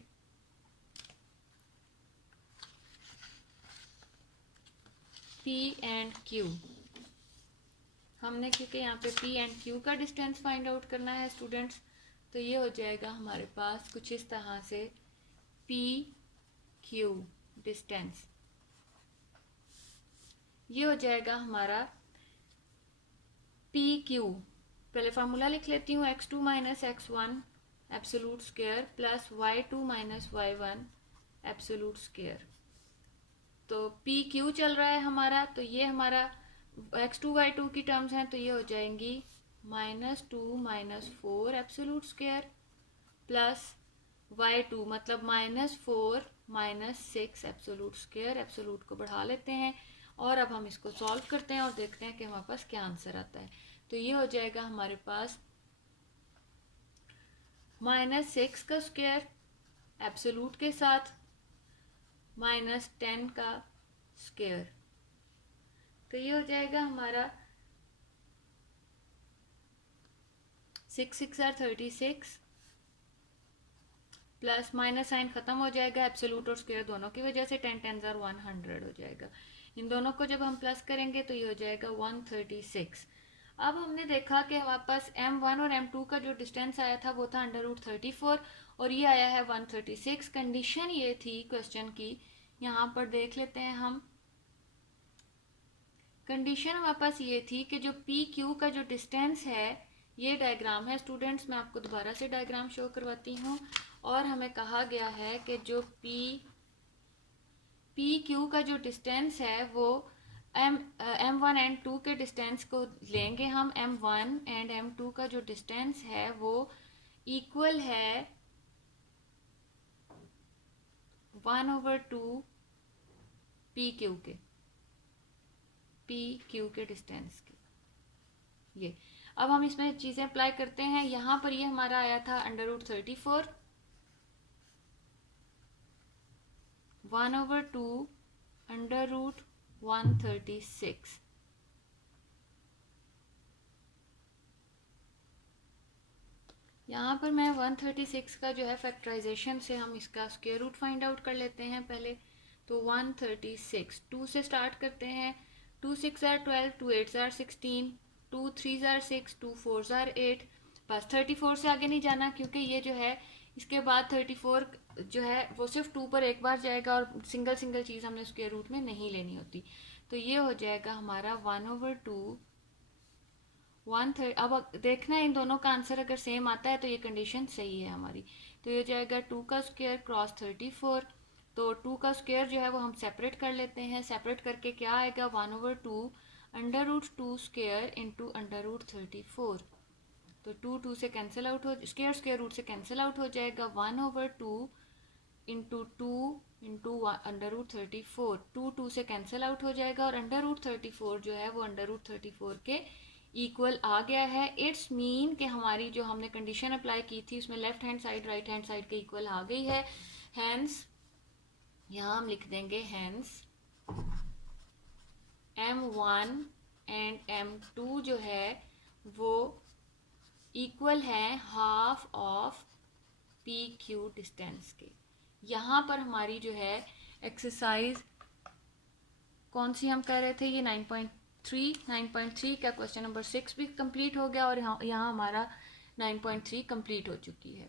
p एंड q हमने, क्योंकि यहाँ पे p एंड q का डिस्टेंस फाइंड आउट करना है स्टूडेंट्स, तो ये हो जाएगा हमारे पास कुछ इस तरह से p q डिस्टेंस। ये हो जाएगा हमारा पी क्यू। पहले फार्मूला लिख लेती हूँ, x2 minus x1 absolute square plus y2 minus y1 absolute square. तो पी क्यू चल रहा है हमारा, तो ये हमारा x2 y2 की टर्म्स हैं, तो ये हो जाएंगी -2 -4 एब्सोलूट स्क्वायर प्लस y2 मतलब -4 -6 एब्सोलूट स्क्वायर। एब्सोलूट को बढ़ा लेते हैं और अब हम इसको सॉल्व करते हैं और देखते हैं कि हमारे पास क्या आंसर आता है। तो ये हो जाएगा हमारे पास -6 का स्क्वायर एब्सोलूट के साथ -10 का स्क्वायर। तो ये हो जाएगा हमारा 6 6 are 36 प्लस माइनस साइन खत्म हो जाएगा एब्सोलूट और स्क्वायर दोनों की वजह से, 10 10 are 100 हो जाएगा। इन दोनों को जब हम प्लस करेंगे तो ये हो जाएगा 136। अब हमने देखा कि हमारे पास m1 और m2 का जो डिस्टेंस आया था वो था √34 और ये आया है 136। कंडीशन ये थी क्वेश्चन की, यहाँ पर देख लेते हैं हम। कंडीशन हमारे पास ये थी कि जो पी क्यू का जो डिस्टेंस है, ये डायग्राम है स्टूडेंट्स, मैं आपको दोबारा से डायग्राम शो करवाती हूँ। और हमें कहा गया है कि जो पी क्यू का जो डिस्टेंस है वो m1 एंड 2 के डिस्टेंस को लेंगे हम। m1 एंड m2 का जो डिस्टेंस है वो इक्वल है 1/2 पी क्यू के डिस्टेंस के। ये अब हम इसमें चीजें अप्लाई करते हैं। यहाँ पर ये हमारा आया था √34, 1/2 √136। यहाँ पर मैं 136 का जो है फैक्टराइजेशन से हम इसका स्क्वायर रूट फाइंड आउट कर लेते हैं पहले। तो 136 2 से स्टार्ट करते हैं। 2 6 are 12, 2 8 are 16, 2 3 are 6, 2 4 are 8। बस 34 से आगे नहीं जाना क्योंकि ये जो है इसके बाद 34 जो है वो सिर्फ 2 पर एक बार जाएगा और सिंगल सिंगल चीज़ हमने स्क्वायर रूट में नहीं लेनी होती। तो ये हो जाएगा हमारा 1/2 1/3। अब देखना है इन दोनों का आंसर अगर सेम आता है तो ये कंडीशन सही है हमारी। तो ये हो जाएगा 2 का स्क्वायर क्रॉस 34। तो 2 का स्क्वायर जो है वो हम सेपरेट कर लेते हैं। सेपरेट करके क्या आएगा 1/2 √2 स्क्वायर इंटू √34। तो 2 2 से कैंसिल आउट हो, स्क्वायर रूट से कैंसिल आउट हो जाएगा। 1/2 इंटू 2 इंटू √34। 2 2 से कैंसिल आउट हो जाएगा और √34 जो है वो √34 के इक्वल आ गया है। इट्स मीन कि हमारी जो हमने कंडीशन अप्लाई की थी उसमें left hand side right hand side के इक्वल आ गई है। हैंस यहाँ हम लिख देंगे हैंस m1 एंड m2 जो है वो इक्वल है half of P Q distance के। यहाँ पर हमारी जो है एक्सरसाइज कौन सी हम कर रहे थे, ये 9.3 का क्वेश्चन नंबर 6 भी कंप्लीट हो गया और यहाँ हमारा 9.3 कंप्लीट हो चुकी है।